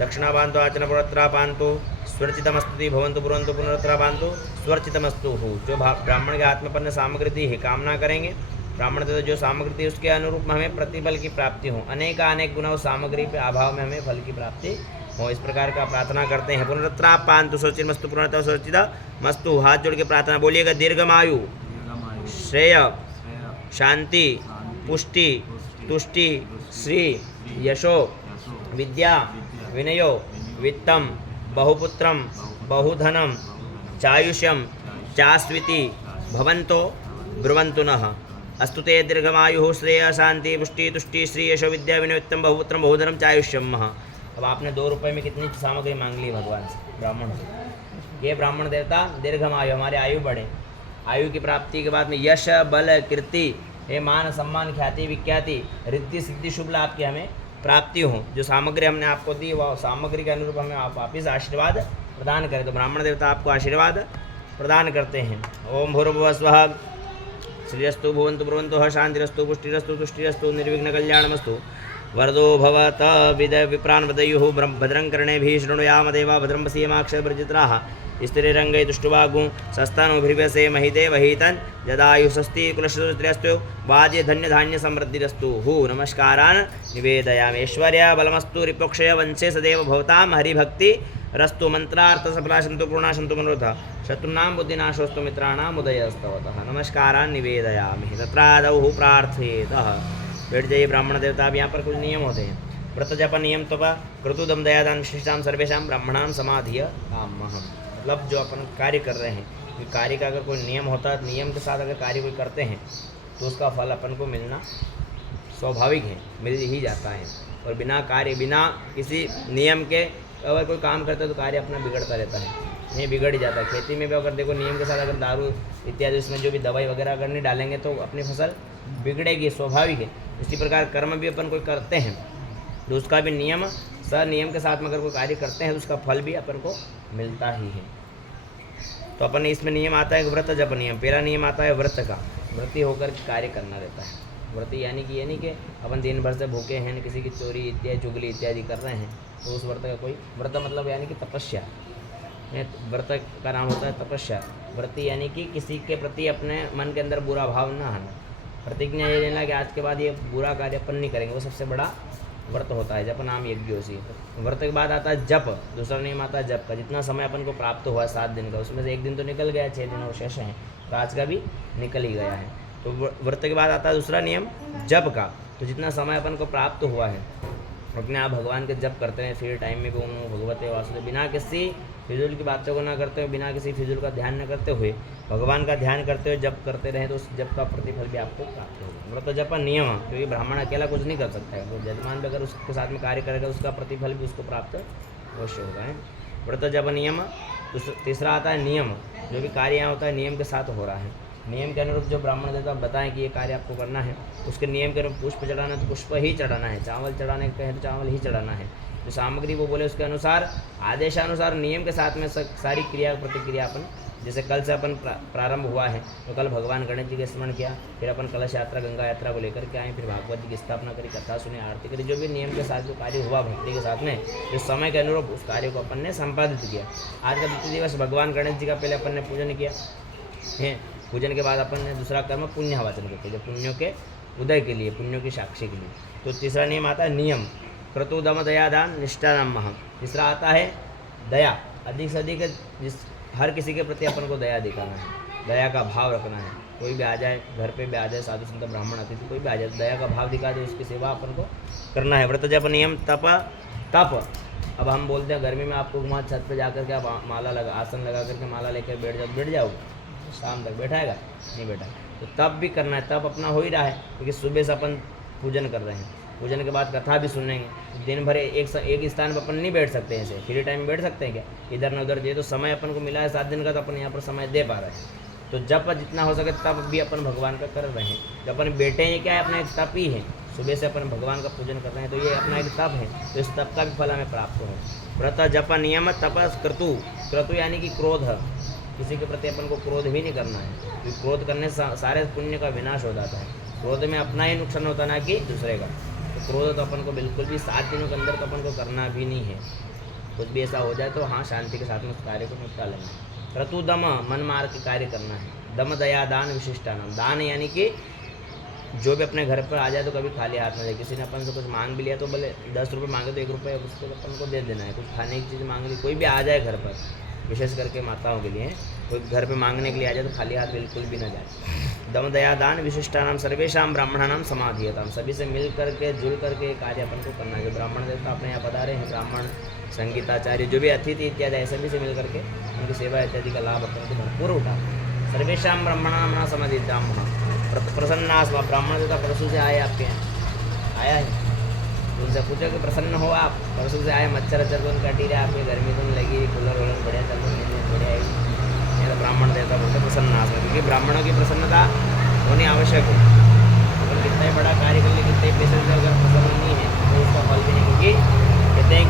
दक्षिणा पान्तु आचरण पुनरुत्तरा पान्तु स्वर्चितमस्तु भवन्तु ब्रुवन्तु पुनरुत्तरा पान्तु स्वर्चितमस्तु। जो ब्राह्मण के आत्मपन्न सामग्री दी है, कामना करेंगे ब्राह्मण तो जो सामग्री थी उसके अनुरूप में हमें प्रतिफल की प्राप्ति हो। अनेक गुना उस सामग्री पे अभाव में हमें फल की प्राप्ति हो। इस प्रकार का प्रार्थना करते हैं। पुनरुत्तरा पान्तु सुचिरमस्तु पुनरुत्तरा सुचितमस्तु। हाथ जोड़ के प्रार्थना बोलिएगा। दीर्घमायु, श्रेय, शांति, पुष्टि, तुष्टि, श्री, यशो, विद्या, विनयो, वित्तम, बहुपुत्रम, बहुधनम, चायुष्यम, चास्विति भवन्तो ब्रुवन्तु नः। अस्तु ते दीर्घमायुः श्रेय शांति पुष्टि तुष्टि श्री यशो विद्या विनय वित्तम बहुपुत्रम बहुधनम चायुष्यम। अब आपने 2 रुपये में कितनी सामग्री मांग ली भगवान से, ब्राह्मण से। ये ब्राह्मण देवता दीर्घम आयु, हमारे आयु बढ़े, आयु की प्राप्ति के बाद में यश बल कीर्ति, हे मान सम्मान ख्याति विख्याति रिद्धि सिद्धि शुभ लाभ की हमें प्राप्ति हो। जो सामग्री हमने आपको दी वह सामग्री के अनुरूप हमें आप वापिस आशीर्वाद प्रदान करें। तो ब्राह्मण देवता आपको आशीर्वाद प्रदान करते हैं। ओम भूर्भुवः स्वः, श्रीरस्तु भुवन्तु ब्रुवन्तु, शान्तिरस्तु पुष्टिरस्तु तुष्टिरस्तु, निर्विघ्न कल्याणमस्तु, वरदो भवत विद विप्रान् वदयुः, भद्रं कर्णेभिः शृणुयाम देवा, भद्रं पश्येमाक्षभिर्जित्राः, स्त्रीरंगे तुष्टुवागुं सस्तनुभिर्व्यसे महिते वहीतन जदायुषस्ति कुलश्रुतिरस्तु, वाजे धन्य धान्य समृद्धिरस्तु। हु नमस्कारान् निवेदयामि। ऐश्वर्य बलमस्तु रिपोक्षय वंशे सदैव भवतां, हरिभक्ति रस्तु, मंत्रार्थ सफला सन्तु पूर्णा सन्तु मनोरथा, शत्रूणां बुद्धिनाशोस्तु मित्राणाम् उदयस्तवतः। नमस्कारान् निवेदयामि। तत्रादौ प्रार्थयेतः। बैठ जाइए ब्राह्मण देवता। अब यहाँ पर कुछ नियम होते हैं। व्रत जप नियम तप क्रतुदम दयादान विशिष्टाम सर्वेशाम ब्राह्मणाम समाधिय कामहम। मतलब जो अपन कार्य कर रहे हैं, कि कार्य का अगर कोई नियम होता है, नियम के साथ अगर कार्य कोई करते हैं तो उसका फल अपन को मिलना स्वाभाविक है, मिल ही जाता है। और बिना कार्य बिना किसी नियम के अगर कोई काम करता है तो कार्य अपना बिगड़ता रहता है, नहीं बिगड़ ही जाता है। खेती में भी अगर देखो नियम के साथ अगर दारू इत्यादि उसमें जो भी दवाई वगैरह अगर नहीं डालेंगे तो अपनी फसल बिगड़ेगी, स्वाभाविक है। इसी प्रकार कर्म भी अपन कोई करते हैं तो उसका भी नियम नियम के साथ में अगर कोई कार्य करते हैं तो उसका फल भी अपन को मिलता ही है। तो अपन इसमें नियम आता है व्रत जप नियम। पहला नियम आता है व्रत का, व्रती होकर कार्य करना रहता है। व्रती यानी कि ये नहीं कि अपन दिन भर से भूखे हैं, किसी की चोरी इत्यादि चुगली इत्यादि कर रहे हैं तो उस व्रत का कोई व्रत मतलब यानी कि तपस्या, व्रत का नाम होता है तपस्या। व्रती यानी कि किसी के प्रति अपने मन के अंदर बुरा भाव न आना, प्रतिज्ञा ये लेना कि आज के बाद ये बुरा कार्य अपन नहीं करेंगे, वो सबसे बड़ा व्रत होता है। जप नाम यज्ञोसी। व्रत के बाद आता है जप, दूसरा नियम आता है जप का। जितना समय अपन को प्राप्त हुआ 7 दिन का, उसमें से 1 दिन तो निकल गया, 6 दिन और शेष हैं, तो आज का भी निकल ही गया है। तो व्रत के बाद आता है दूसरा नियम जप का। तो जितना समय अपन को प्राप्त हुआ है अपने आप भगवान के जप करते हैं, फ्री टाइम में भी ओम भगवते वासुदेव, बिना किसी फिजूल की बातों को ना करते हुए, बिना किसी फिजूल का ध्यान न करते हुए भगवान का ध्यान करते हुए जप करते रहें तो उस जप का प्रतिफल भी आपको प्राप्त होगा। व्रत जप नियम, क्योंकि ब्राह्मण अकेला कुछ नहीं कर सकता है, वो जजमान भी अगर उसके साथ में कार्य करेगा उसका प्रतिफल भी उसको प्राप्त अवश्य होगा है। व्रत जप नियम। तीसरा आता है नियम, जो भी कार्य यहाँ होता है नियम के साथ हो रहा है। नियम के अनुरूप जो ब्राह्मण देवता बताएं कि ये कार्य आपको करना है, उसके नियम के अनुरूप पुष्प चढ़ाना है तो पुष्प ही चढ़ाना है, चावल चढ़ाने कहें तो चावल ही चढ़ाना है। जो सामग्री वो बोले उसके अनुसार आदेशानुसार नियम के साथ में सारी क्रिया प्रतिक्रिया अपन, जैसे कल से अपन प्रारंभ हुआ है तो कल भगवान गणेश जी का स्मरण किया, फिर अपन कलश यात्रा गंगा यात्रा को लेकर के आए, फिर भागवत जी की स्थापना करी, कथा सुनी, आरती करी। जो भी नियम के साथ जो कार्य हुआ भक्ति के साथ में, जो समय के अनुरूप उस कार्य को अपन ने संपादित किया। आज का द्वितीय दिवस भगवान गणेश जी का पहले अपन ने पूजन किया है। पूजन के बाद अपन ने दूसरा कर्म पुण्यवाचन करते हैं, जो पुण्यों के उदय के लिए, पुण्यों की साक्षी के लिए। तो तीसरा नियम आता है नियम क्रतुदम दयादान निष्ठानाम महम। तीसरा आता है दया, अधिक से अधिक जिस हर किसी के प्रति अपन को दया दिखाना है, दया का भाव रखना है। कोई भी आ जाए, घर पे भी आ जाए, साधु संत ब्राह्मण अतिथि कोई भी आ जाए, दया का भाव दिखा दे, उसकी सेवा अपन को करना है। व्रत जप नियम तप। अब हम बोलते हैं गर्मी में आपको वहाँ छत पे जाकर के आप माला लगा, आसन लगा करके माला लेकर बैठ जाओगे, शाम तक बैठाएगा नहीं बैठा, तो तब भी करना है। तब अपना हो ही रहा है, क्योंकि सुबह से अपन पूजन कर रहे हैं, पूजन के बाद कथा भी सुनेंगे। दिन भर एक स्थान पर अपन नहीं बैठ सकते हैं, ऐसे फ्री टाइम में बैठ सकते हैं क्या, इधर न उधर दिए। तो समय अपन को मिला है 7 दिन का, तो अपन यहाँ पर समय दे पा रहे हैं। तो जब जितना हो सके तब भी अपन भगवान का कर रहे हैं। जब अपन बैठे हैं क्या है, अपना एक तप ही है। सुबह से अपन भगवान का पूजन कर रहे हैं तो ये अपना एक तप है, तो इस तप का भी फल हमें प्राप्त हो। व्रत जप नियम तपस क्रतु। क्रतु यानी कि क्रोध, किसी के प्रति अपन को क्रोध भी नहीं करना है, क्योंकि क्रोध करने से सारे पुण्य का विनाश हो जाता है। क्रोध में अपना ही नुकसान होता ना कि दूसरे का। तो क्रोध तो अपन को बिल्कुल भी 7 दिनों के अंदर तो अपन को करना भी नहीं है। कुछ भी ऐसा हो जाए तो हाँ शांति के साथ में उस कार्य को निपटा लेना है। क्रतु दम, मन मार के कार्य करना है। दम दया दान विशिष्टानाम। दान यानी कि जो भी अपने घर पर आ जाए तो कभी खाली हाथ में जाए। किसी ने अपन से कुछ मांग भी लिया तो भले 10 रुपये मांगे तो 1 रुपये उसको अपन को दे देना है। कुछ खाने की चीज़ मांग ली, कोई भी आ जाए घर पर, विशेष करके माताओं के लिए, कोई घर पे मांगने के लिए आ जाए तो खाली हाथ बिल्कुल भी ना जाए। दम दया दान विशिष्टानाम सर्वेशाम ब्राह्मणानाम समाधियताम। सभी से मिल करके जुल करके कार्य अपन को करना है। जो ब्राह्मण देवता अपने यहाँ पधारे हैं, ब्राह्मण संगीताचार्य जो भी अतिथि इत्यादि है, सभी से मिल करके उनकी सेवा इत्यादि का लाभ अपन को भरपूर उठा। सर्वेशाम ब्राह्मणानाम समाधियताम प्रसन्ना। ब्राह्मण देवता परसों से आए आपके यहाँ, आया है उनसे पूछो कि प्रसन्न हो आप, परसों से आए मच्छर अच्छर कौन काटी रहे आपके, गर्मी कौन लगी, कूलर वूलर बढ़िया चल रही है, बढ़िया है। ये तो ब्राह्मण देवता बोलते प्रसन्न आत्मा, क्योंकि ब्राह्मणों की प्रसन्नता होनी आवश्यक है। अगर कितना ही बड़ा कार्य कर ले, कितने ही पैसे से अगर प्रसन्न नहीं है तो उसका फल भी नहीं, क्योंकि कहते हैं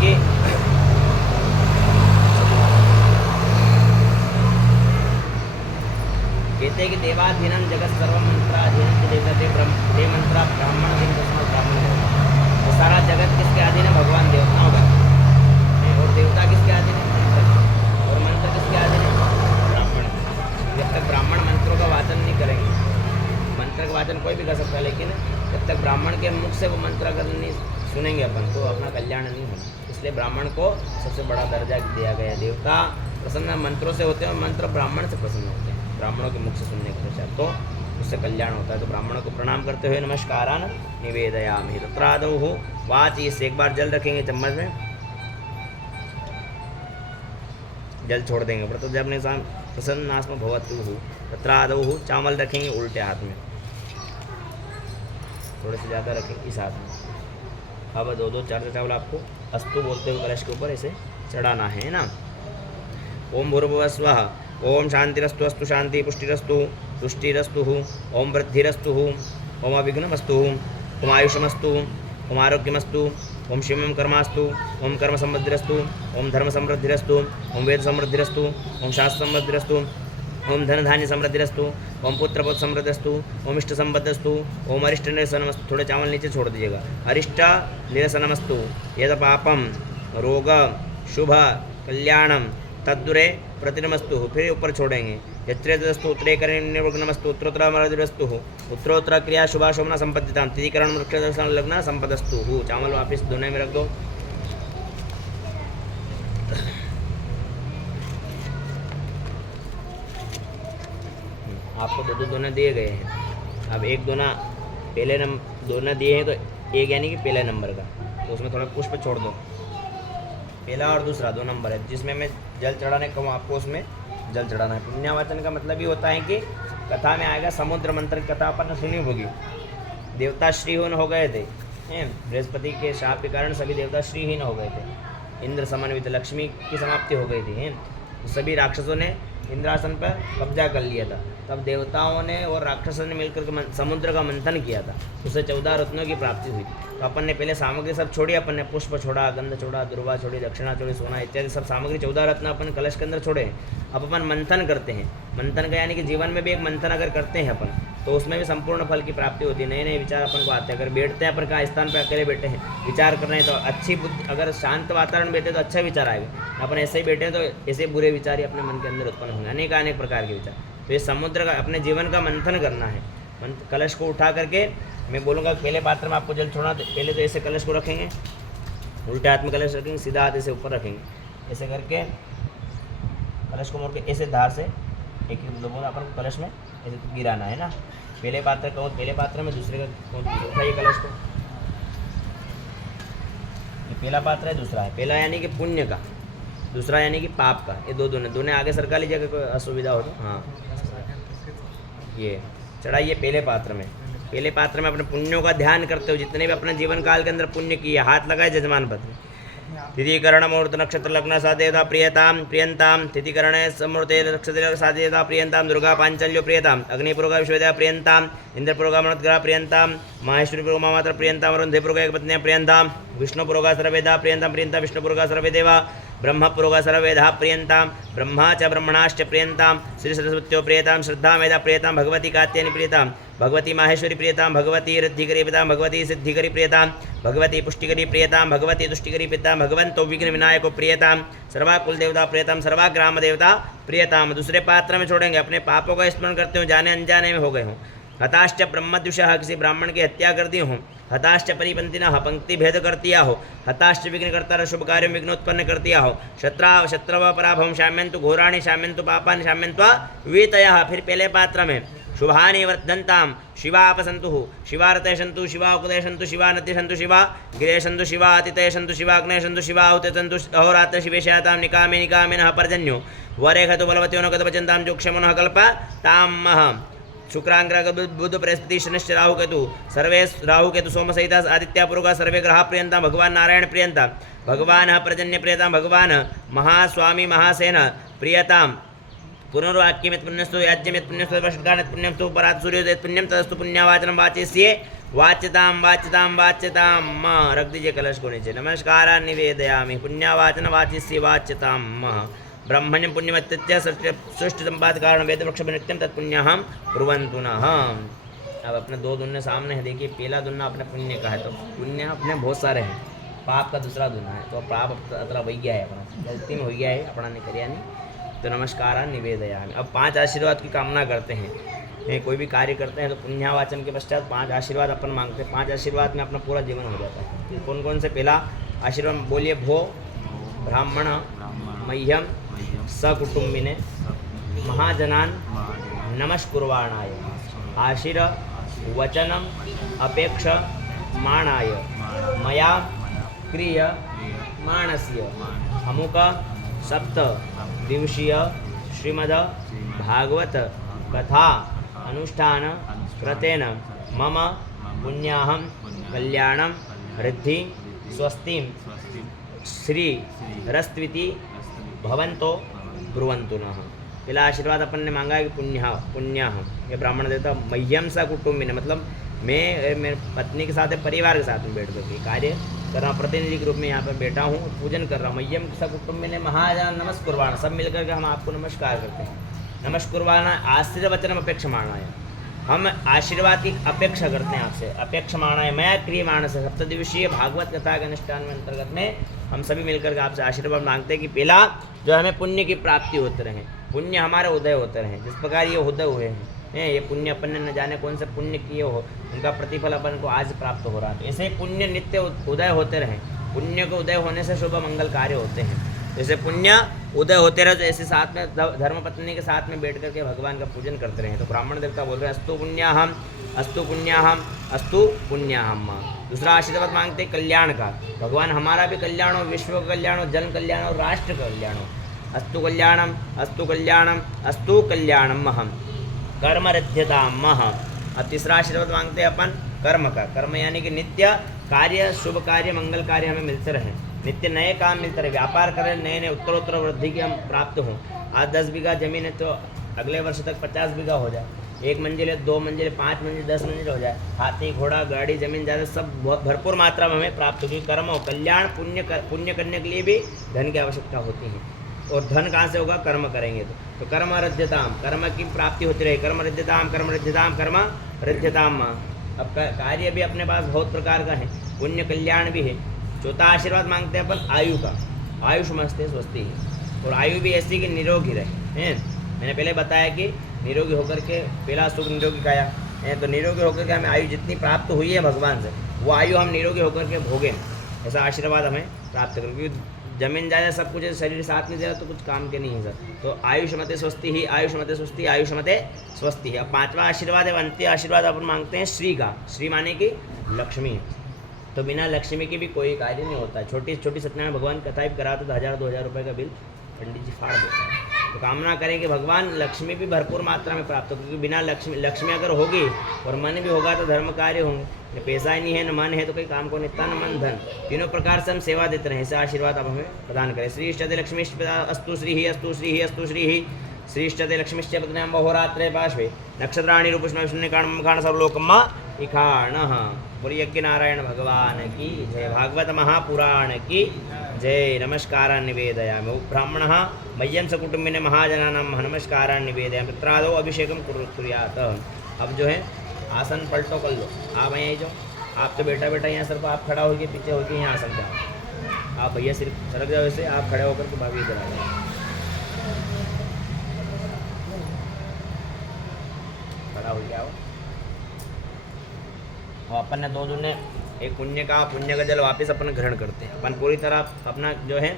कि देवाधीनम जगत सर्व मंत्राधीनम देवता ते मंत्रा ब्राह्मण दिन तस्मात् ब्राह्मण देवता। तो सारा जगत किसके अधीन है? भगवान देवताओं का। और देवता किसके अधीन है? मंत्र। और मंत्र किसके अधीन है? ब्राह्मण। जब तक ब्राह्मण मंत्रों का वाचन नहीं करेंगे, मंत्र का वाचन कोई भी कर सकता है, लेकिन जब तक ब्राह्मण के मुख से वो मंत्र अगर नहीं सुनेंगे अपन तो अपना कल्याण नहीं होना। इसलिए ब्राह्मण को सबसे बड़ा दर्जा दिया गया है। देवता प्रसन्न मंत्रों से होते हैं और मंत्र ब्राह्मण से प्रसन्न होते हैं, ब्राह्मणों के मुख से सुनने के पश्चात, तो उससे कल्याण होता है। तो ब्राह्मणों को प्रणाम करते हुए नमस्कारान निवेदयामि। तत्रादौ वाचि, इससे एक बार जल रखेंगे चम्मच में, जल छोड़ देंगे पर तो जब अपने साम प्रसन्नास्म भवतु। तत्रादौ चावल रखेंगे उल्टे हाथ में, थोड़े से ज़्यादा रखेंगे इस हाथ में। अब 2-2 4 चावल आपको अस्तु बोलते हुए कलश के ऊपर ऐसे चढ़ाना है ना। ओम भूर्भुवः स्वः, ओम शांतिरस्तु अस्तु शांति, पुष्टिरस्तु तुष्टिरस्तु, ओम वृद्धिरस्तु, ओम अविघ्नमस्तु, ओम आयुषमस्तु, ओम आरोग्यमस्तु, ओम शिवम कर्मास्तु, ओम कर्म समृद्धिरस्तु, ओम धर्म समृद्धिरस्तु, ओम वेद समृद्धिरस्तु, ओम शास्त्र समृद्धिरस्तु, ओम धन धान्य समृद्धिरस्तु, ओम पुत्र पौत्र समृद्धिरस्तु, ओम इष्ट संबद्धस्तु, ओम अरिष्ट निरसनमस्तु। थोड़े चावल नीचे छोड़ दीजिएगा। अरिष्ट निरसनमस्तु यद पापम रोग शुभ कल्याणम तद्दुरे प्रतिनमस्तु। फिर ऊपर छोड़ेंगे। यत्रेतस्तु उत्तरे करेण्यमस्तु, उत्तरोत्तरमरदिरस्तु, उत्तरोत्तर क्रिया शुभा शोभना संपत्तितां, तिथिकरण वृक्षदर्शन लग्न संपदस्तु। चावल वापस दोने में रख दो। आपको 2 दोने दिए गए हैं। अब एक दोना पहले दोना दिए हैं तो एक यानी कि पहले नंबर का, तो उसमें थोड़ा पुष्प छोड़ दो। पहला और दूसरा 2 नंबर है, जिसमें मैं जल चढ़ाने कहूँ आपको उसमें जल चढ़ाना है। पुण्यावाचन का मतलब ये होता है कि कथा में आएगा समुद्र मंथन कथा अपन सुनी होगी। देवता श्रीहीन हो गए थे, बृहस्पति के शाप के कारण सभी देवता श्रीहीन हो गए थे। इंद्र समन्वित लक्ष्मी की समाप्ति हो गई थी। सभी राक्षसों ने इंद्रासन पर कब्जा कर लिया था। तब देवताओं ने और राक्षसों ने मिलकर समुद्र का मंथन किया था, उससे 14 रत्नों की प्राप्ति हुई। तो अपन ने पहले सामग्री सब छोड़ी, अपन ने पुष्प छोड़ा, गंध छोड़ा, दुर्वा छोड़ी, दक्षिणा छोड़ी, सोना इत्यादि सब सामग्री 14 रत्न अपन कलश के अंदर छोड़े। अब अपन मंथन करते हैं। मंथन का यानी कि जीवन में भी एक मंथन अगर करते हैं अपन तो उसमें भी संपूर्ण फल की प्राप्ति होती है। नए नए विचार अपन को आते हैं। अगर बैठते हैं अपन का स्थान पर अकेले बैठे हैं, विचार कर रहे हैं तो अच्छी बुद्धि, अगर शांत वातावरण बैठे तो अच्छा विचार आएगा। अपन ऐसे ही बैठे हैं तो ऐसे बुरे विचार ही अपने मन के अंदर उत्पन्न होंगे, अनेक प्रकार के विचार। तो ये समुद्र का अपने जीवन का मंथन करना है। कलश को उठा करके मैं बोलूँगा पहले पात्र में आपको जल छोड़ना, तो पहले तो ऐसे कलश को रखेंगे, उल्टे हाथ में कलश रखेंगे, सीधा हाथ ऐसे ऊपर रखेंगे, ऐसे करके कलश को मोड़ के ऐसे धार से एक लोगों अपन को कलश में ऐसे गिराना है ना। पहले पात्र का पहले पात्र में, दूसरे का उठाइए कलश को। ये पहला पात्र है, दूसरा है। पहला यानी कि पुण्य का, दूसरा यानी कि पाप का। ये दोनों आगे सरका लीजिएगा, कोई असुविधा हो तो। हाँ, ये चढ़ाइए पहले पात्र में। पहले पात्र में अपने पुण्यों का ध्यान करते हो, जितने भी अपने जीवन काल के अंदर पुण्य किए, हाथ लगाए जजमान पद में। तिथिकरण मुहूर्त नक्षत्र लग्न साधेयता प्रियताम प्रियंताम, तिथिकरण समूर्ते नक्षत्र साधेयता प्रियंताम, दुर्गा पांचल्यो प्रियताम, अग्निपुरोगा विश्वविद्या प्रियंताम, इंद्रपुरोगा मणोद्ग्रह प्रियंताम, माहेश्वरीपुरोगा मात्र प्रियंताम, वरुणधेपुरोगा एकपत्न्या प्रियंताम, विष्णुपुरोगा सर्ववेदा प्रियंताम प्रियंता, विष्णुपुरोगा सर्वदेवा, ब्रह्मपुरोगा सर्ववेदा प्रियंताम, ब्रह्मा च ब्रह्मणाश्च प्रियंताम, श्री सरस्वत्यो प्रियताम, श्रद्धा मेधा प्रियताम, भगवती कात्यायनी प्रियताम, भगवती माहेश्वरी प्रियताम, भगवती रिद्धिकरी प्रियताम, भगवती सिद्धिकरी प्रियताम, भगवती पुष्टिकरी प्रियताम, भगवती तुष्टिकरी प्रियताम, भगवंतो विघ्न विनायको प्रियताम, सर्वा कुल देवता प्रियताम, सर्वा ग्राम देवता प्रियताम। दूसरे पात्र में छोड़ेंगे। अपने पापों का स्मरण करते हो, जाने अनजाने में हो गए हों। हताश्च ब्रह्मद्विषः, किसी ब्राह्मण की हत्या कर दी हो। हताश्च परिपंथिनः, पंक्ति भेद कर दिया हो। हताश्च विघ्नकर्ता, शुभ कार्य विघ्न उत्पन्न कर दिया हो। शत्रव पराभवं शाम्यन्तु घोराणि, शाम्यन्तु पापानि, शाम्यन्त्वा वीतयः। फिर पहले पात्र में शुभानि वर्धन्ताम, शिवापसन्तु, शिवारते सन्तु, शिवा उक्ते सन्तु, शिवा नति सन्तु, शिवा गिरे सन्तु, शिवा अतिते सन्तु, शिवा अग्ने सन्तु, शिवा हुते सन्तु, अहोरात्र शिवे शयातां, निकामे निकामिनः पर्जन्यो, वरे खतु बलवत्यो न कतपचन्तां, जोक्षमो नः कल्पतामः। शुक्रांग्रह बुध बृहस्पति शनिश्च राहु केतु सर्वे राहु केतु सोम सहित आदित्य पुरुष सर्वे ग्रह प्रियंता भगवान नारायण प्रियंता भगवान पर्जन्य प्रियता भगवान महास्वामी महासेन प्रियतां पुनर्वाक्यमित पुण्यस्तु याज्यमित पुण्यस्तु वर्षकाणित पुण्यस्तु परात् सूर्योदय पुण्यम तदस्तु पुण्यवाचनम वाचिष्ये वाच्यतां वाच्यतां वाच्यतां रख दीजिए कलश को नीचे नमस्कार निवेदयामि पुण्यवाचन वाचिष्ये वाच्यतां ब्रह्मण्यम पुण्यमत्यत्य सृष्टि संपाद कारण वेद वृक्ष नित्यम तत्पुण्यहम ब्रुवन्तु नः। अब अपने दो दुन्ने सामने है, देखिए पहला दुन्ना अपने पुण्य का है, तो पुण्य अपने बहुत सारे हैं, पाप का दूसरा दुना है, तो पाप अतरा वही गया है, अपना गलती में हो गया है, अपना ने करिया नहीं, तो नमस्कार निवेदयामि। अब 5 आशीर्वाद की कामना करते हैं, कोई भी कार्य करते हैं तो पुण्यवाचन के पश्चात 5 आशीर्वाद अपन मांगते हैं। 5 आशीर्वाद में अपना पूरा जीवन हो जाता है। कौन कौन से? पहला आशीर्वाद बोलिए, भो ब्राह्मण मह्यम सकुटुम्बिने महाजनान नमस्कुर्वाणाय आशीर्वचनम अपेक्षमाणाय मया क्रियमाणस्य अमुक 7 दिवसीय श्रीमद् भागवत कथा अनुष्ठान कृतेन मम पुण्याहं कल्याणं रिद्धि स्वस्तिं श्री रस्त्विति भवन्तो ब्रुवन्तु नः। पहला आशीर्वाद अपन ने मांगा है कि पुण्यः ये ब्राह्मण देवता मह्यम सा कुटुम्बिने, मतलब मैं मेरे पत्नी के साथ परिवार के साथ में बैठ करके कार्य कर रहा हूँ, प्रतिनिधि के रूप में यहाँ पर बैठा हूँ, पूजन कर रहा हूँ। मह्यम सा कुटुम्बिने महाजन नमस्कुर्वाण, सब मिलकर के हम आपको नमस्कार करते हैं। नमस्कुर्वाणा आशीर्वचनम अपेक्षमाणाय, हम आशीर्वाद की अपेक्षा करते हैं आपसे। अपेक्षमाणाय मया क्रियमाण से 7 दिवसीय भागवत कथा के अनुष्ठान में अंतर्गत में हम सभी मिलकर के आपसे आशीर्वाद मांगते हैं कि पहला जो हमें पुण्य की प्राप्ति होते रहे, पुण्य हमारे उदय होते रहे। जिस प्रकार ये उदय हुए हैं, ये पुण्य अपन ने न जाने कौन से पुण्य किए हो, उनका प्रतिफल अपन को आज प्राप्त हो रहा है। ऐसे पुण्य नित्य उदय होते रहे। पुण्य के उदय होने से शुभ मंगल कार्य होते हैं। जैसे पुण्य उदय होते रहे, तो ऐसे साथ में धर्मपत्नी के साथ में बैठ करके भगवान का पूजन करते रहे। तो ब्राह्मण देवता बोल रहे हैं अस्तु पुण्याहम अस्तु पुण्याहम अस्तु पुण्याहम। दूसरा आशीर्वाद मांगते कल्याण का, भगवान हमारा भी कल्याण हो, विश्व का कल्याण हो, जन कल्याण हो, राष्ट्र का कल्याण हो। अस्तु कल्याणम अस्तु कल्याणम अस्तु कल्याणम महम कर्म रिद्ध्यताम मह। अब तीसरा आशीर्वाद मांगते हैं अपन कर्म का, कर्म यानी कि नित्य कार्य, शुभ कार्य, मंगल कार्य हमें मिलते रहे, नित्य नए काम मिलते रहे, व्यापार करें, नए नए उत्तरोत्तर वृद्धि की हम प्राप्त हों। आज 10 बीघा जमीन है तो अगले वर्ष तक 50 बीघा हो जाए, 1 मंजिल है, 2 मंजिल, 5 मंजिल, 10 मंजिल हो जाए, हाथी घोड़ा गाड़ी जमीन ज़्यादा सब भरपूर मात्रा में हमें प्राप्त होगी। कर्म हो, कल्याण पुण्य करने के लिए भी धन की आवश्यकता होती है, और धन कहाँ से होगा? कर्म करेंगे तो कर्म रिद्ध्यताम, कर्म की प्राप्ति होती रहे। कर्म रिद्ध्यताम कर्म रिद्ध्यताम कर्म रिद्ध्यताम। अब कार्य भी अपने पास बहुत प्रकार का है, पुण्य कल्याण भी है। चौथा आशीर्वाद मांगते हैं अपन आयु का, आयुष मस्ते स्वस्ति है, और आयु भी ऐसी कि निरोगी रहे हैं। मैंने पहले बताया कि निरोगी होकर के पहला सुख निरोगी काया है, तो निरोगी होकर के हमें आयु जितनी प्राप्त हुई है भगवान से, वो आयु हम निरोगी होकर के भोगें, ऐसा आशीर्वाद हमें प्राप्त करें। क्योंकि जमीन जाए सब कुछ शरीर साथ नहीं दे रहा तो कुछ काम के नहीं है सर। तो आयुष मते स्वस्ति ही, आयुष मते स्वस्ति, आयुष मते स्वस्ति है। अब 5वां आशीर्वाद है, अंतिम आशीर्वाद अपन मांगते हैं श्री का। श्री माने कि लक्ष्मी, तो बिना लक्ष्मी के भी कोई कार्य नहीं होता है। छोटी छोटी सत्यनारायण भगवान कथा भी कराते तो 1000-2000 रुपये का बिल पंडित जी फाड़ देते हैं। तो कामना करें कि भगवान लक्ष्मी भी भरपूर मात्रा में प्राप्त हो, क्योंकि बिना लक्ष्मी अगर होगी और मन भी होगा तो धर्म कार्य होंगे। पैसा ही नहीं है, न मन है तो कोई काम को नहीं, तन मन धन तीनों प्रकार से हम सेवा देते रहे। ऐसा आशीर्वाद अब हमें प्रदान करें। श्री इष्टदे लक्ष्मी अस्तु श्री ही अस्तु श्री ही अस्तु श्री ही श्री इष्टदे लक्ष्मीश्च पत्न्यां बहुरात्रे पार्श्वे नक्षत्राणि रूपष्ण शून्यकाण सर्वलोकम्मा इखाण। बोलिए यज्ञ नारायण भगवान की जय, भागवत महापुराण की जय। नमस्कार निवेदयामि। ब्राह्मणः मह्यं सकुटुम्बिने महाजनानां नमस्कार निवेदयामि। पित्रादौ अभिषेकम कुर्यात्। अब जो है आसन पलटो कर लो, आप यहाँ जो आप तो बैठा यहाँ सिर्फ आप खड़ा होकर पीछे होकर यहाँ आसन जाओ। आप भैया सिर्फ सड़क जाओ, वैसे आप खड़े होकर के भाभी इधर आ जाओ, खड़ा हो गया। और अपन ने 2 दिन ने एक पुण्य का जल वापस अपन ग्रहण करते हैं। अपन पूरी तरह अपना जो है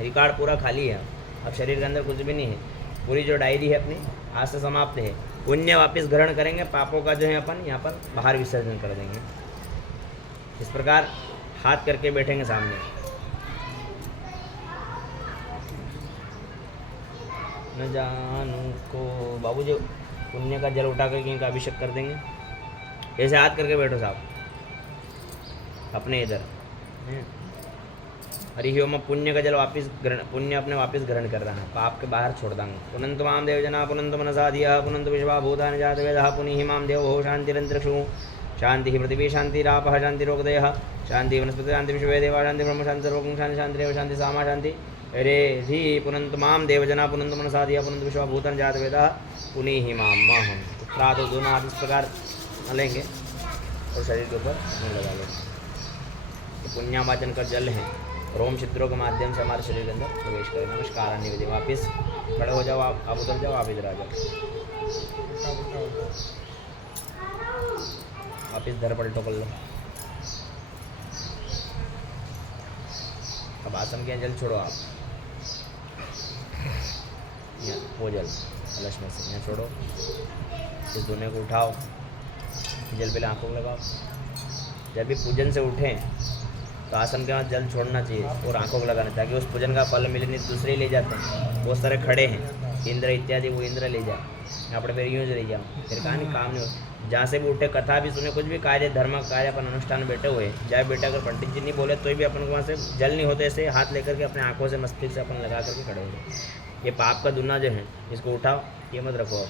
रिकॉर्ड पूरा खाली है, अब शरीर के अंदर कुछ भी नहीं है। पूरी जो डायरी है अपनी आज से समाप्त है। पुण्य वापस ग्रहण करेंगे, पापों का जो है अपन यहाँ पर बाहर विसर्जन कर देंगे। इस प्रकार हाथ करके बैठेंगे सामने। न जानू को बाबूजी पुण्य का जल उठा करके इनका अभिषेक कर देंगे। ऐसे हाथ करके बैठो साहब अपने इधर। हरि ओम। पुण्य का जल वापिस ग्रहण, पुण्य अपने वापस ग्रहण कर रहा है, पाप के बाहर छोड़ देंगे। पुनंत माम देव जना पुनंत मनसा दिया पुनंत विश्वा भूतानि जात वेदः पुनि माम देव हो शांतिरंतरिक्षु शांति पृथ्वी शांति रापः शांति रोगदयः शांति वनस्पति शांति विश्वे देवा शांति ब्रह्म शांति सर्वगुण शांति शांति रेव शांति सामा शांति रे धी पुनंत माम देव जना पुनंत मनसा दिया पुनंत विश्वा भूतानि जात वेदः पुनि माम महम। तो दोनों हाथ इस प्रकार लेंगे और शरीर के ऊपर लगा लेंगे। तो पुण्यावाचन का जल है, रोम छिद्रों के माध्यम से हमारे शरीर के अंदर प्रवेश करें। नमस्कार निवेदन। वापिस खड़े हो जाओ, आप उधर जाओ, आप इधर आ जाओ, वापिस धर पलटो कर लो। अब आसन के जल छोड़ो आप, यहाँ वो जल कलश में से यहाँ छोड़ो, इस दोनों को उठाओ, जल पहले आँखों में लगाओ। जब भी पूजन से उठें तो आसन के वहाँ जल छोड़ना चाहिए और आंखों को लगाना, ताकि उस पूजन का फल मिले। नहीं दूसरे ही ले जाते हैं, बहुत सारे खड़े हैं इंद्र इत्यादि, वो इंद्र ले जाए, यहाँ पर फिर यूँ ले जाओ, फिर कहा नहीं काम नहीं हो। जहाँ से भी उठे, कथा भी सुने, कुछ भी कार्य धर्म कार्य अपन अनुष्ठान में बैठे हुए जाए बेटा, अगर पंडित जी नहीं बोले तो भी अपन को वहाँ से जल नहीं होते, ऐसे हाथ लेकर के अपने आँखों से मस्तिष्क से अपन लगा करके खड़े हो जाए। ये पाप का दुना जो है इसको उठाओ, ये मत रखो,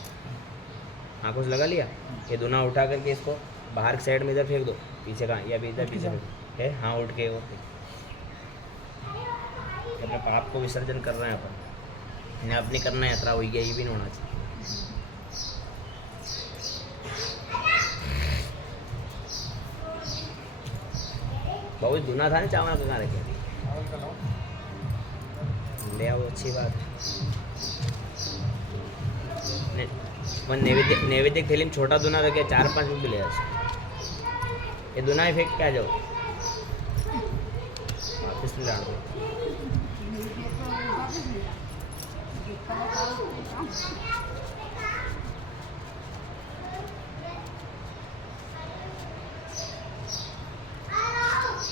आँखों से लगा लिया, ये दुना उठा करके इसको बाहर की साइड में इधर फेंक दो, पीछे कहाँ या भी इधर पीछे फेंक है, हाँ उठ के वो अपने पाप को विसर्जन कर रहे हैं अपन। इन्हें अपनी करना यात्रा हुई गया, ये भी नहीं होना चाहिए। बहुत दुना था ना चावल का, कहाँ रखे ले आओ, अच्छी बात है। नैवेद्य थैली में छोटा दुना रखे, 4-5 रुपये ले आओ, ये दुना ही फेंक के आ जाओ, वापिस ले आओ।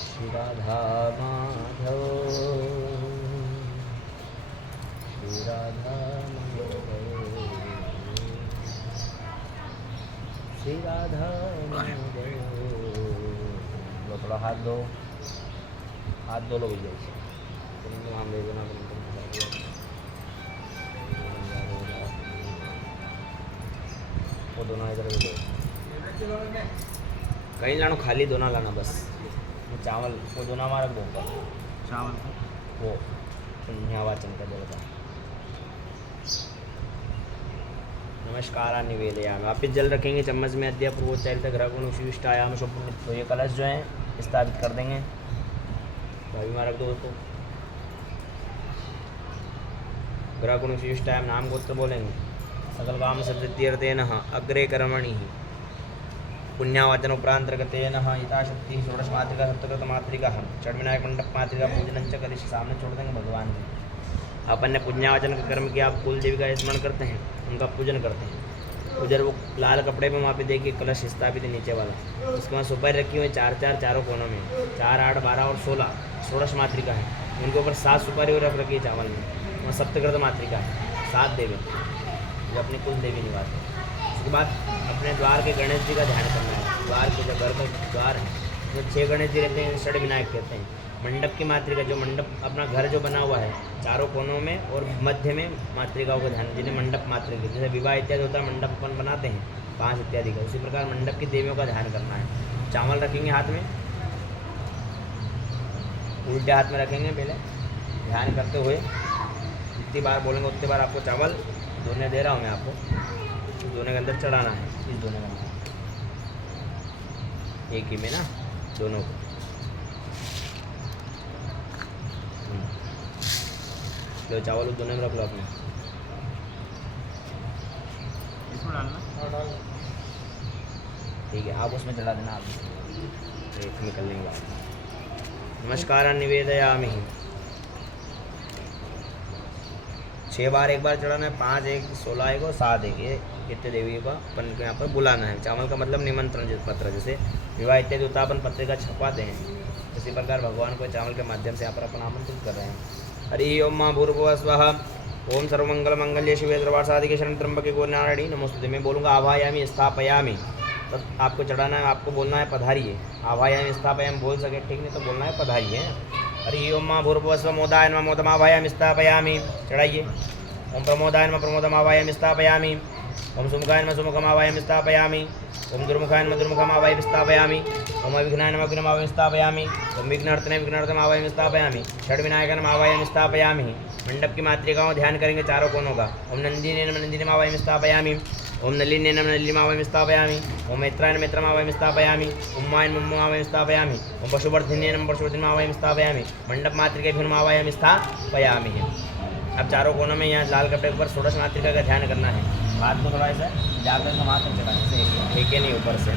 श्री राधा माधव, श्री राधा माधव, श्री राधा माधव। लो थोड़ा हाथ दो, हाथ दो लो भैया, नाम दे देना। वो दोनों इधर भी दो, कहीं लानो, खाली दोना लाना बस। वो चावल वो दोना हमारा दो ऊपर, चावल वो पुण्यावाचन का देवता। नमस्कार निवेदयाम। वापिस जल रखेंगे चम्मच में, अद्य पूर्वोच्चारित ग्रहगुण विशिष्टायाम शुभ। तो ये कलश जो है स्थापित कर देंगे, भाभी में रख दो उसको। ग्रहगुण विशिष्टायाम नाम गोत्र बोलेंगे। सकल काम सिद्ध्यर्थेन अग्रे कर्मणि पुण्यावाचन उपरांतर्गतेन यथाशक्ति षोडश मातृका सप्तकृत मातृका षड्विनायक मंडप मातृका पूजन च करिष्य। सामने छोड़ देंगे भगवान के। अपन ने पुण्यावाचन का कर्म किया, आप कुल देवी का स्मरण करते हैं, उनका पूजन करते हैं। उधर वो लाल कपड़े में वहाँ पे देखिए कलश स्थापित है नीचे वाला, उसके वहाँ सुपारी रखी हुई है 4-4 चारों कोनों में, 4, 8, 12 और 16 षोडश मातृका है। उनके ऊपर 7 सुपारी रख रखी है चावल में। वहाँ सप्तकृत मातृका है, 7 देवी जो अपनी कुल देवी निवास है। उसके बाद अपने द्वार के गणेश जी का ध्यान करना है। द्वार के जो घर का द्वार है उसमें 6 गणेश जी रहते हैं, षड विनायक कहते हैं। मंडप की मातृका, जो मंडप अपना घर जो बना हुआ है चारों कोनों में और मध्य में मातृकाओं का ध्यान, जिन्हें मंडप मातृका, जैसे विवाह इत्यादि होता है मंडप अपन बनाते हैं 5 इत्यादि का, उसी प्रकार मंडप की देवियों का ध्यान करना है। चावल रखेंगे हाथ में, उल्टे हाथ में रखेंगे, पहले ध्यान करते हुए जितनी बार बोलेंगे उतनी बार आपको चावल दोने दे रहा हूँ मैं आपको, दोने के अंदर चढ़ाना है। इस दोने के अंदर एक ही में ना दोनों को। लो चावल उस दोने में रख लो अपने, इसमें डालना, ठीक है। आप उसमें चढ़ा देना, आप एक निकल लेंगे आप। नमस्कार निवेदयामि। 6 बार एक बार चढ़ाना है, 5 एक 16 एक और 7 एक, ये कितने देवी का अपन को यहाँ पर बुलाना है। चावल का मतलब निमंत्रण पत्र, जैसे विवाह इत्यादि होता अपन पत्रिका छपवाते हैं, इसी प्रकार भगवान को चावल के माध्यम से यहाँ पर अपन आमंत्रित कर रहे हैं। हरि ओम माँ भूर्भुवः स्वः ओम सर्वमंगल मंगल्य शिवे सर्वार्थसाधिके के शरण त्र्यंबके गौरी नारायणी नमोस्तुते। मैं बोलूँगा आवायामी स्थापयामी, तब आपको चढ़ाना है, आपको बोलना है पधारिए। आवायामी स्थापयामी बोल सके ठीक, नहीं तो बोलना है पधारिए। हरि ओम माँ भूर्भुवस्व मोदाय नमः मोदमावायामी स्थापयामी, चढ़ाइए। ओम प्रमोदाय नमः प्रमोदमावायामी स्थापयामी। ओम सुमुखाय नमः सुमुखमावायामी स्थापयामी। ओम दुर्मुखाय नमः दुर्मुखमावायामी स्थापयामी। ओम अविघ्नाय नमः विघ्नमावायामी स्थापयामी। ओम विघ्नार्तने विघ्नार्तमावायामी स्थापयामी। षड्विनायकाय नमः आवायामी स्थापयामी। मंडप की मातृकाओं ध्यान करेंगे चारों कोनों का। ओम नंदिने नमः नंदिनीमावायामी स्थापयामी। ओम नलिने नमः नलिनीमावायामी स्थापयामी। ओम मैत्राय नमः मैत्रमावायामी स्थापयामी। ओम माय नमः मावायामी स्थापयामी। ओम पशुवर्धिने नमः पशुवर्धिनीमावायामी स्थापयामी। मंडप मातृके भिन्नमावायामी स्थापयामी। अब चारों कोनों में यहाँ लाल कपड़े के ऊपर षोडश मातृका का ध्यान करना है। हाथ को थोड़ा सा जाकर घुमा कर चलाने से, ठेके नहीं ऊपर से,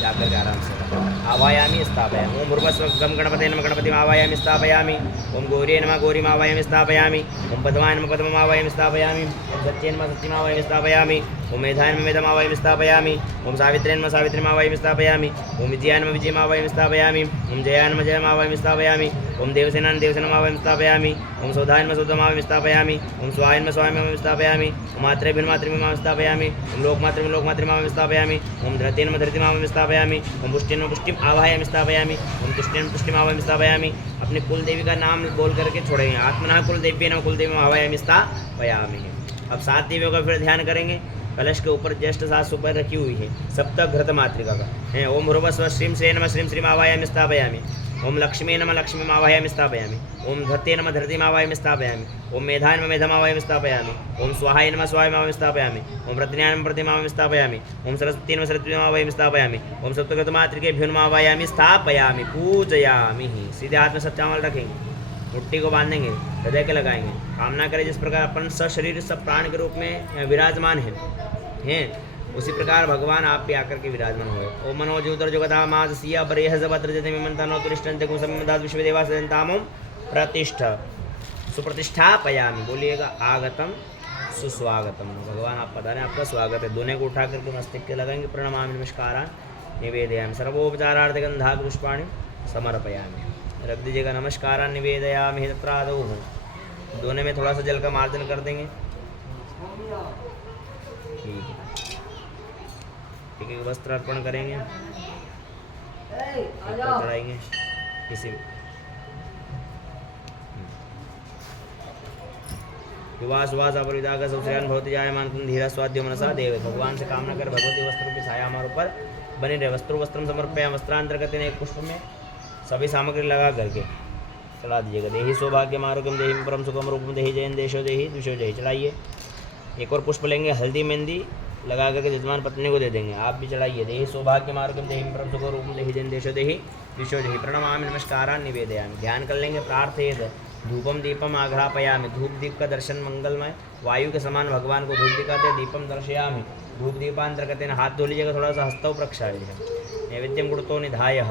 जाकर के आराम से। आवायामी स्थापयामी। ओम भूर्भुवस्व गम गणपते नमः गणपति आवायामी स्थापयामी। ओम गौरी नमः गौरी आवायामी स्थापयामी। ओम पद्माय नमः पद्म आवायामी स्थापयामी। ओम सत्ये नमः सत्यम आवायामी स्थापयामी। ओम मेधाय नमः मेधम आवायामी स्थापयामी। ओम सावित्रे नमः सावित्री आवायामी स्थापयामी। ओम विजयाय नमः विजयम आवायामी स्थापयामी। ओम जयाय नमः जयम आवायामी स्थापयामी। ओम देवसेना देवसेनम आवायामी स्थापयामी। ओम सौधाय नमः सौधम आवायामी स्थापयामी। ओम स्वाय नमः स्वाय आवायामी स्थापयामी। ओम मात्रे भिन्नमात्रे आवायामी स्थापयामी। ओम लोकमात्रे लोकमात्रे आवायामी स्थापयामी। ओम धृते नमः धृतिम आवायामी स्थापयामी। ओम पुष्टि नमः पुष्टिम आवायामी स्थापयामी। ओम तुष्टि नमः तुष्टिम आवायामी स्थापयामी। अपनी कुल देवी का नाम बोल करके छोड़ेंगे। आत्मनः कुल देवी नमः कुल देवी आवायामी स्थापयामी। अब 7 देवियों का फिर ध्यान करेंगे। कलश के ऊपर ज्येष्ठ सास ऊपर रखी हुई है, सप्तक घृत मातृका का है। ओम भूर्भुवस्व श्रीम श्री नमः श्रीम श्रीम आवायामी स्थापयामी। ओम लक्ष्मी नमः लक्ष्मी आवायामी स्थापयामी। ओम धत्ते नमः धरती आवायामी स्थापयामी। ओम मेधाय नमः मेधम आवायामी स्थापयामी। ओम स्वाहाय नमः स्वाहाय आवायामी स्थापयामी। ओम प्रतिन्याय नमः प्रतिमा आवायामी स्थापयामी। ओम सरस्वती नमः सरस्वती आवायामी स्थापयामी। ओम सप्तघृत मातृके भ्युन आवायामी स्थापयामी, पूजयामी। सीधे हाथ में 7 चावल रखेंगे, मुट्ठी को बांधेंगे, हृदय के लगाएंगे। कामना करें जिस प्रकार अपन सशरीर सब प्राण के रूप में विराजमान हैं, उसी प्रकार भगवान आप भी आकर के विराजमान हुए। ओम मनोज उदर जगता माज सिया बरेह जबत्र जते मंता नो तुरिष्टंते कुम समिदात विश्वदेवा सदंतामो प्रतिष्ठ सुप्रतिष्ठापयामी। बोलिएगा आगतम सुस्वागतम। भगवान आप पता नहीं आपका स्वागत है। दोनों को उठा करके मस्तक के लगाएंगे। प्रणमामि नमस्कारान् निवेदयामि सर्वोपचारार्थ गंधाक पुष्पाणि समर्पयामि। रख दीजिएगा नमस्कारान् निवेदयामि। तत्रादौ दोनों में थोड़ा सा जल का मार्जन कर देंगे। ठीक है, एक एक वस्त्र अर्पण करेंगे, चढ़ाएंगे किसी युवा सुवास अपरिदाग सौश्रयान भवति जायमान तुम धीरा स्वाद्य मनसा देव। भगवान से कामना कर भगवती वस्त्रों की छाया हमारे ऊपर बने रहे। वस्त्रम समर्पया। वस्त्रांतर्गत एक पुष्प में सभी सामग्री लगा करके चढ़ा दीजिएगा। देहि सौभाग्यम आरोग्यम देहि परम सुखम रूपम देहि जयन देशो देहि द्विशो देहि। चढ़ाइए। एक और पुष्प लेंगे, हल्दी मेहंदी लगा करके जजमान पत्नी को दे देंगे। आप भी चढ़ाइए। देहि सौभाग्यम आरोग्यम देहि परम सुखम रूपम देहि जयन देशो देहि द्विशो देहि। प्रणमामि नमस्कारान् निवेदयामि। ध्यान कर लेंगे। प्रार्थयेत् धूपम दीपम आघ्रापयामि। धूप दीप का दर्शन मंगलमय, वायु के समान भगवान को धूप दिखाते। दीपम दर्शयामि। धूप दीपांतर्गत हाथ धो लीजिएगा, थोड़ा सा हस्तौ प्रक्षाल्य। नैवेद्यम गुड़तो निधाय।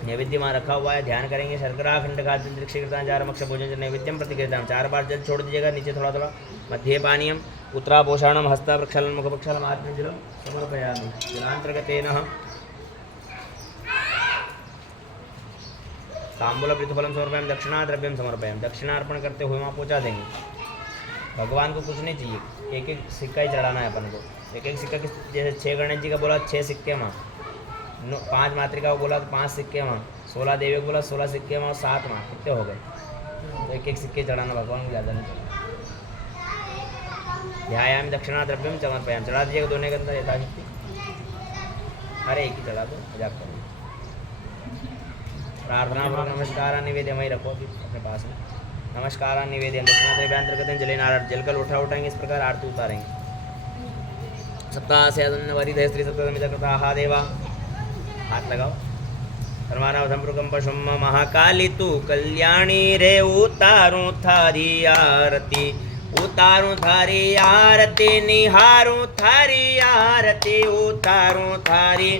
नैवेद्य वहाँ रखा हुआ है, ध्यान करेंगे। शर्करा खंड खाद्य दीक्षिकृताचार मक्ष भोजन नैवेद्यम प्रतिकृताम। 4 बार जल छोड़ दीजिएगा नीचे थोड़ा थोड़ा। मध्य पानीयम उत्तरापोषाणम हस्ता प्रक्षालन मुख प्रक्षालन आत्मजल समर्पयामि। जलांतर्गतेन तांबूल प्रतिफलम समर्पयामि। दक्षिणा द्रव्यम समर्पयामि। दक्षिणार्पण करते हुए वहाँ पहुँचा देंगे। भगवान को कुछ नहीं चाहिए, एक एक सिक्का ही चढ़ाना है अपन को। एक एक सिक्का किस, जैसे 6 गणेश जी का बोला 6 सिक्के वहाँ, 5 मातृका को बोला तो 5 सिक्के वहाँ, 16 देवियों को बोला 16 सिक्के वहाँ, 7 वहाँ, कितने हो गए? तो एक एक सिक्के चढ़ाना भगवान को, ज़्यादा नहीं। ध्यायामि दक्षिणा द्रव्यम समर्पयामि। चढ़ा दीजिएगा दोनों के अंदर यथाशक्ति। अरे एक ही चढ़ा दो, मजाक करो। प्रार्थना पूर्वक नमस्कार निवेद्य वहीं रखो अभी अपने पास में। नमस्कार निवेद्य दक्षिणा द्रव्यांतर्गत जले नारायण। जल कल उठाएंगे, इस प्रकार आरती उतारेंगे। सप्ताह से वरिध स्त्री सप्तमित कृता हा देवा। हाथ लगाओ। परमानावधम पशुम महाकाली तू कल्याणी रे। उतारूं थारी आरती, उतारूं थारी आरती, निहारूं थारी आरती, उतारूं थारी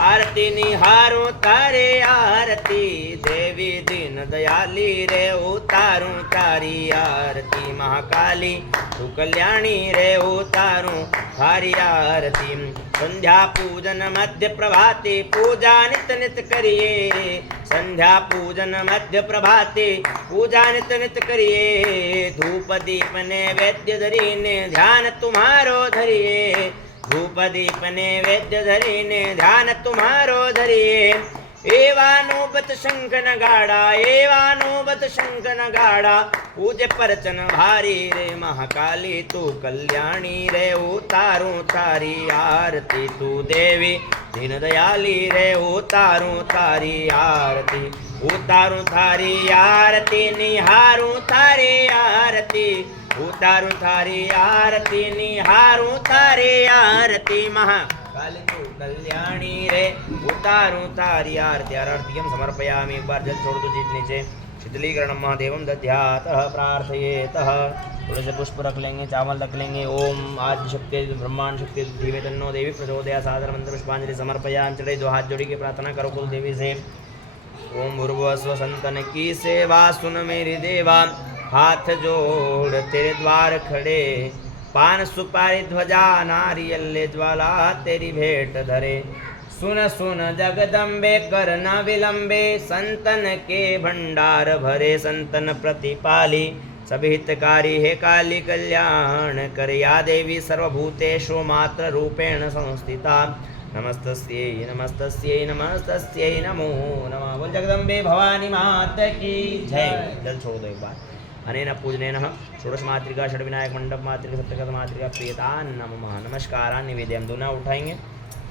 आरती निहारूं तारे आरती देवी दीन दयाली रे उतारूं तारी आरती महाकाली तू कल्याणी रे उतारूं थारी आरती संध्या पूजन मध्य प्रभाते पूजा नित नित करिए संध्या पूजन मध्य प्रभाते पूजा नित नित करिए धूप दीप नैवेद्य धरीने ध्यान तुम्हारो धरिए धूप दीप नैवेद्य धरीने ध्यान तुम्हारो धरिए एवानुबत शंख नगाड़ा एवानुबत शंख नगाड़ा पूजे परचन भारी रे महाकाली तू कल्याणी रे उतारूं तारी आरती तू देवी दीन दयाली रे उतारूं तारी आरती उतारूं थारी आरती निहारूं थारी आरती उतारूं थारी आरती निहारूं थारी आरती महाकाली तू कल्याणी रे उतारूं तारी आरती आरत्यम समर्पयामि एक बार जल छोड़ दो जीत नीचे शीतलीकरणं महादेवं दध्यातः प्रार्थयेतः थोड़े से पुष्प रख लेंगे चावल रख लेंगे ओम आदि शक्ति ब्रह्मांड शक्ति धीमे तन्नो देवी प्रचोदया सादर मंत्र पुष्पांजलि समर्पयामि चढ़े दो हाथ जोड़ी के प्रार्थना करो कुल देवी से ओम भूर्भुवस्व संतन की सेवा सुन मेरी देवा हाथ जोड़ तेरे द्वार खड़े पान सुपारी ध्वजा नारियल ज्वाला तेरी भेंट धरे सुन सुन जगदम्बे कर न विलंबे संतन के भंडार भरे संतन प्रतिपाली सभी हितकारी हे काली कल्याण कर या देवी सर्वभूतेषु मात्र रूपेण संस्थिता नमस्तस्यै नमस्तस्यै नमस्तस्यै नमो नमः बोल जगदम्बे भवानी माता की जय जल छोड़ दो एक बार अनेन पूजनेन षोडश मातृका षड्विनायक मंडप मातृका सप्तशत मातृका प्रियता नमः नमस्कारान् निवेदयामि दोनों उठाएंगे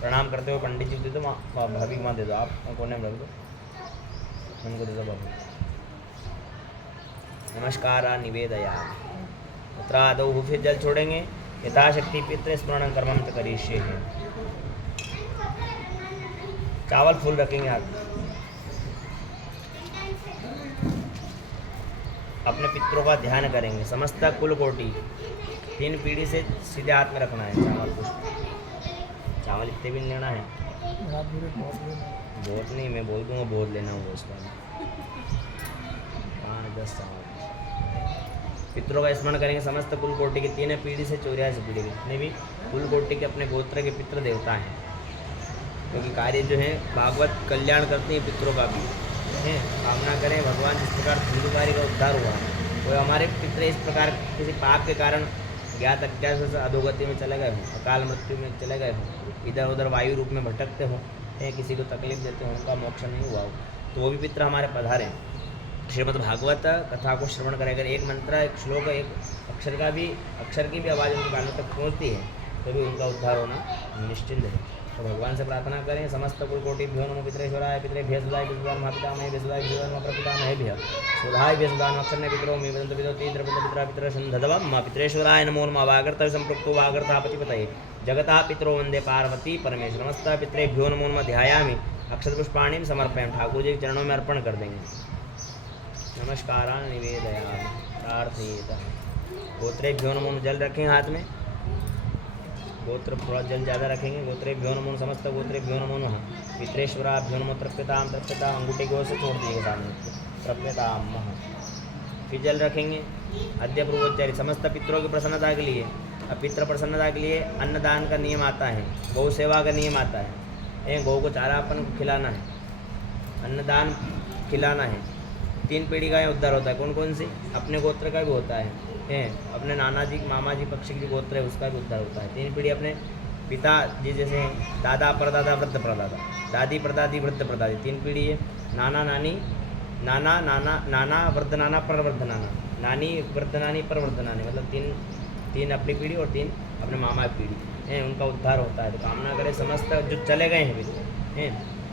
प्रणाम करते हुए पंडित जी को दे दो भाभी को दे दो आप कोने में रख दो उनको दे दो भाभी नमस्कारान् निवेदयामि उत्तरादौ फिर जल छोड़ेंगे यथाशक्ति पितृ स्मरण कर्मं च करिष्ये चावल फूल रखेंगे आप अपने पितरों का ध्यान करेंगे समस्त कुल कोटि 3 पीढ़ी से सीधे हाथ में रखना है चावल पुष्प चावल इतने भी नहीं लेना है बहुत नहीं मैं बोल दूंगा बहुत लेना होगा उसका 5-10 चावल पितरों का स्मरण करेंगे समस्त कुल कोटि की 3 पीढ़ी से 84 पीढ़ी के जितने भी कुल कोटि के अपने गोत्र के पितृ देवता हैं क्योंकि कार्य जो है भागवत कल्याण करते हैं पितरों का भी हैं कामना करें भगवान जिस प्रकार सिंधुकारी का उद्धार हुआ वो हमारे पितृ इस प्रकार किसी पाप के कारण ज्ञात अज्ञात से अधोगति में चले गए हों अकाल मृत्यु में चले गए हों इधर उधर वायु रूप में भटकते हों किसी को तकलीफ देते हों उनका मोक्ष नहीं हुआ हो तो वो भी पितृ हमारे पधारे श्रीमद् भागवत कथा को श्रवण करें अगर एक मंत्र एक श्लोक एक अक्षर की भी आवाज़ उनके कानों तक पहुँचती है तो भी उनका उद्धार होना निश्चिंत है तो भगवान से प्रार्थना करें समस्त कुल कोटि भ्यो नमो पितरेश्वराय पितरेभ्यः सुधाय विद्वान् महापितामहे सुधाय विद्वान् प्रपितामहेभ्यः सुधाय सुधान अक्षरने पितरो मे वदन्तु पितोति द्रविन्द्र पितरः संधदवम् पितरेश्वराय नमो नमः वागर्तः संपृक्तो वागर्थापतिपतये जगतः पितरो वन्दे पार्वती परमेश्वर नमस्त पितरेभ्यो नमो नमः ध्यायामि अक्षतपुष्पाणिं समर्पयामि ठाकुर जी के चरणों में अर्पण कर देंगे नमस्कारान् निवेदयामि प्रार्थयेतः गोत्रेभ्यो नमो नमः जल रखें हाथ में गोत्र थोड़ा जल ज़्यादा रखेंगे गोत्रेभ्यो नमो समस्त गोत्रेभ्यो नमो नमः पितरेश्वराभ्यो नमो तृप्यताम अंगूठे की ओर से छोड़ दिएगा सामने तृप्यताम मह फिर जल रखेंगे अद्य पूर्वोच्चारी समस्त पितरों की प्रसन्नता के लिए अब पितृ प्रसन्नता के लिए अन्नदान का नियम आता है गौ सेवा का नियम आता है गौ को चारा अपन खिलाना है अन्नदान खिलाना है 3 पीढ़ी का उद्धार होता है कौन कौन सी अपने गोत्र का भी होता है अपने नाना जी मामा जी पक्ष की गोत्र है उसका भी उद्धार होता है 3 पीढ़ी अपने पिता जी जैसे दादा परदादा वृद्ध प्रदादा दादी परदादी वृद्ध प्रदादी 3 पीढ़ी है नाना नानी नाना नाना नाना वृद्ध नाना परवृद्ध नाना नानी वृद्ध नानी परवृद्ध नानी मतलब 3 अपनी पीढ़ी और 3 अपने मामा की पीढ़ी उनका उद्धार होता है तो कामना करें समस्त जो चले गए हैं भी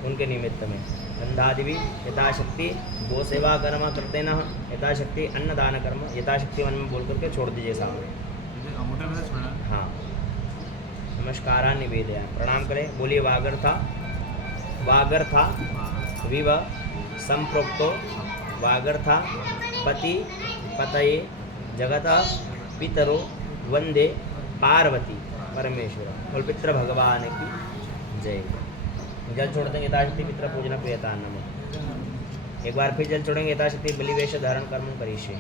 उनके निमित्त में गंधादि भी यथाशक्ति गो सेवा कर्म करते न यथाशक्ति अन्नदान कर्म यथाशक्ति मन में बोल करके छोड़ दीजिए सामने हाँ नमस्कारा निवेदया प्रणाम करें बोलिए वागर्था विव संप्रोक्तो वागर्था पति पतये जगत पितरो वंदे पार्वती परमेश्वर और पितृ भगवान की जय जल छोड़ देंगे यथाशक्ति पितृ पूजना प्रियता नमः। एक बार फिर जल छोड़ेंगे यथाशक्ति बलिवेश धारण कर्म करिष्ये।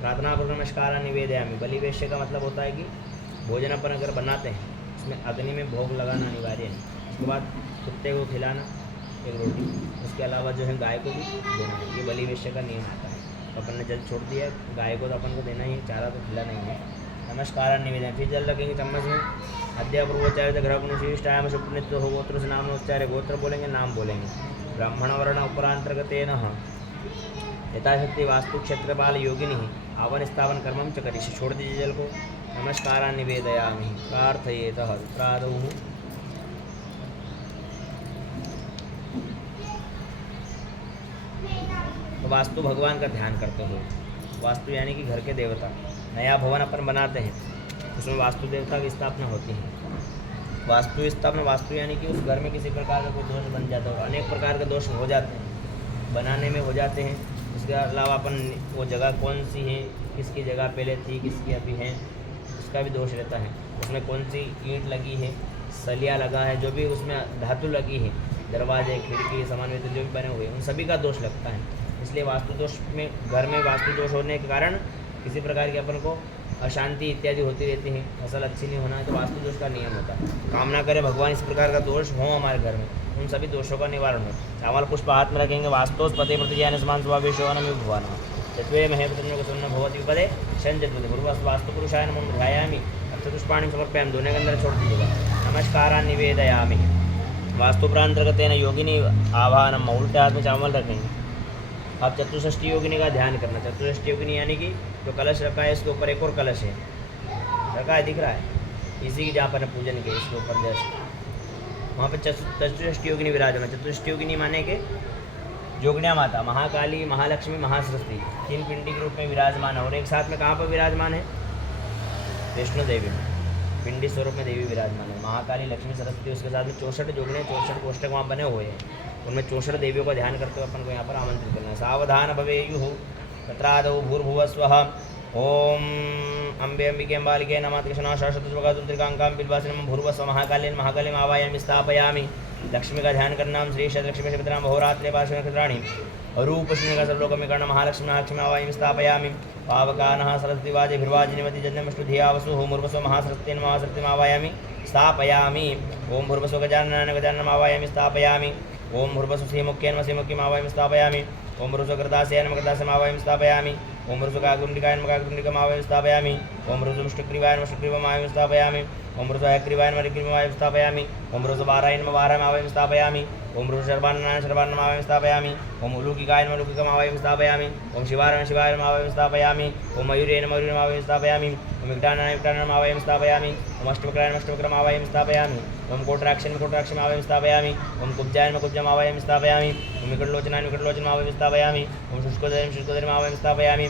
प्रार्थना पूर्वक नमस्कार निवेदयामि। बलिवेश्य का मतलब होता है कि भोजन अपन अगर बनाते हैं उसमें अग्नि में भोग लगाना अनिवार्य है। उसके बाद कुत्ते को खिलाना एक रोटी, उसके अलावा जो है गाय को भी देना है। ये बलिवेश्य का नियम आता है। तो अपन ने जल छोड़ दिया, गाय को तो अपन को देना ही है, चारा तो खिलाना ही है। नमस्कार निवेदन। फिर जल रखेंगे चम्मच में। अध्यापूर्वोच्चारित ग्रह विशिष्टायाम शुभ नित्य हो गोत्र से नाम उच्चारे, गोत्र बोलेंगे, नाम बोलेंगे। ब्राह्मण वर्ण उपरांतर्गतेन यथाशक्ति वास्तु क्षेत्रपाल योगिनी आवन स्थावन कर्मम च करिष्ये। छोड़ दीजिए जल को। नमस्कार निवेदयामि। प्रार्थयेतः प्रादौ। तो वास्तु भगवान का ध्यान करते हुए, वास्तु यानी कि घर के देवता। नया भवन अपन बनाते हैं उसमें वास्तु देवता की स्थापना होती है। वास्तु स्थापना, वास्तु यानी कि उस घर में किसी प्रकार का कोई दोष बन जाता हो। अनेक प्रकार के दोष हो जाते हैं, बनाने में हो जाते हैं। उसके अलावा अपन वो जगह कौन सी है, किसकी जगह पहले थी, किसकी अभी है, उसका भी दोष रहता है। उसमें कौन सी ईंट लगी है, सलिया लगा है, जो भी उसमें धातु लगी है, दरवाजे खिड़की सामान में जो भी बने हुए उन सभी का दोष लगता है। इसलिए वास्तु दोष में, घर में वास्तु दोष होने के कारण किसी प्रकार की अपन को अशांति इत्यादि होती रहती है। फसल अच्छी नहीं होना है तो वास्तु दोष का नियम होता है। कामना करें भगवान इस प्रकार का दोष हो हमारे घर में, उन सभी दोषों का निवारण हो। चावल पुष्प हाथ में रखेंगे। वास्तु पते प्रतिज्ञान समान स्वावेशोनम भगवान चत्वे महे प्रसन्न भवति विपदे शंचतुदे पूर्वस्त वास्तु पुरुषाय नमः ध्यायामि। चतुष्पाणि समर्पयामि। दोनों के अंदर छोड़ दीजिएगा। नमस्कार निवेदयामि। वास्तुप्रांतर्गतेन योगिनी आवाहनम। उल्टे हाथ में चावल रखेंगे। अब चतुष्षष्टि योगिनी का ध्यान करना। चतुष्षष्टि योगिनी यानी कि जो कलश रखा है इसके ऊपर एक और कलश है रखा है, दिख रहा है, इसी की जहाँ पर पूजन के इसके ऊपर जस्ट वहाँ पर चतुष्षष्टि योगिनी विराजमान। चतुष्षष्टि योगिनी माने के जोगण्या माता, महाकाली, महालक्ष्मी, महासरस्वती, तीन पिंडी के रूप में विराजमान है। और एक साथ में कहाँ पर विराजमान है? वैष्णो देवी में पिंडी स्वरूप में देवी विराजमान है। महाकाली, लक्ष्मी, सरस्वती, उसके साथ में 64 जोगणे, 64 कोष्ठक वहाँ बने हुए हैं। उनमें 64 देवियों का ध्यान करते हुए अपन को यहाँ पर आमंत्रित करना है। सावधान भवेयुः तत्रादौ भूर्भुवस्वः। ओम अम्बे अंबिके अम्बालिके नमः कृष्णा शाश्वतत्रिकांकां बिल्वासिनम भूर्भुवस्वः। महाकालीन महाकालीम आवायामि स्थापयामि। लक्ष्मी का ध्यान करना। श्री लक्ष्मी शब्दनाम बहुरात्रे पार्श्वे नक्षत्राणि रूप शून्य का सर्वलोकमीकरण। महालक्ष्मी महालक्ष्मी आवायामि स्थापयामि। पावकानः सरस्वती वाजे भिर्वाजिनीमति जन्मष्टुधिया वसु भूर्भुवस्वः। महासरस्वतीन् महासरस्वतीम् आवायामि स्थापयामि। ओम भूर्भुवस्वः गजाननं गजाननम् आवायामि स्थापयामि। ओम भूर्भुवस्वः श्रीमुख्येन श्रीमुखीम् आवायामि स्थापयामि। ओम भूर्भुवस्वः कृतासेन कृतासेम् आवायामि स्थापयामि। ओम भूर्भुवस्वः काकुण्डिकायन् काकुण्डिकम् आवायामि स्थापयामि। ओम भूर्भुवस्वः मुष्टिग्रीवायन् मुष्टिग्रीवम् आवायामि स्थापयामि। ओम भूर्भुवस्वः हयग्रीवायन् हयग्रीवम् आवायामि स्थापयामि। ओम भूर्भुवस्वः वारायन् वारायम् आवायामि स्थापयामि। ओम भूर्भुवस्वः शर्वाणनाय शर्वाणम् आवायामि स्थापयामि। ओम उलूकिकायन् उलूकिकम् आवायामि स्थापयामि। ओम शिवायन् शिवायम् आवायामि स्थापयामि। ओम मयूरेण मयूरम् आवायामि स्थापयामि। ओम विकटानाय विकटानम् आवायामि स्थापयामि। ओम अष्टवक्रायन् अष्टवक्रम् आवायामि स्थापयामि। ओम कोटराक्षन् कोटराक्षम् आवायामि स्थापयामि। ओम कुब्जायन् कुब्जम् आवायामि स्थापयामि। ओम विकटलोचनान् विकटलोचनम् आवायामि स्थापयामि। ओम शुष्कोदरं शुष्कोदरम् आवायामि स्थापयामि।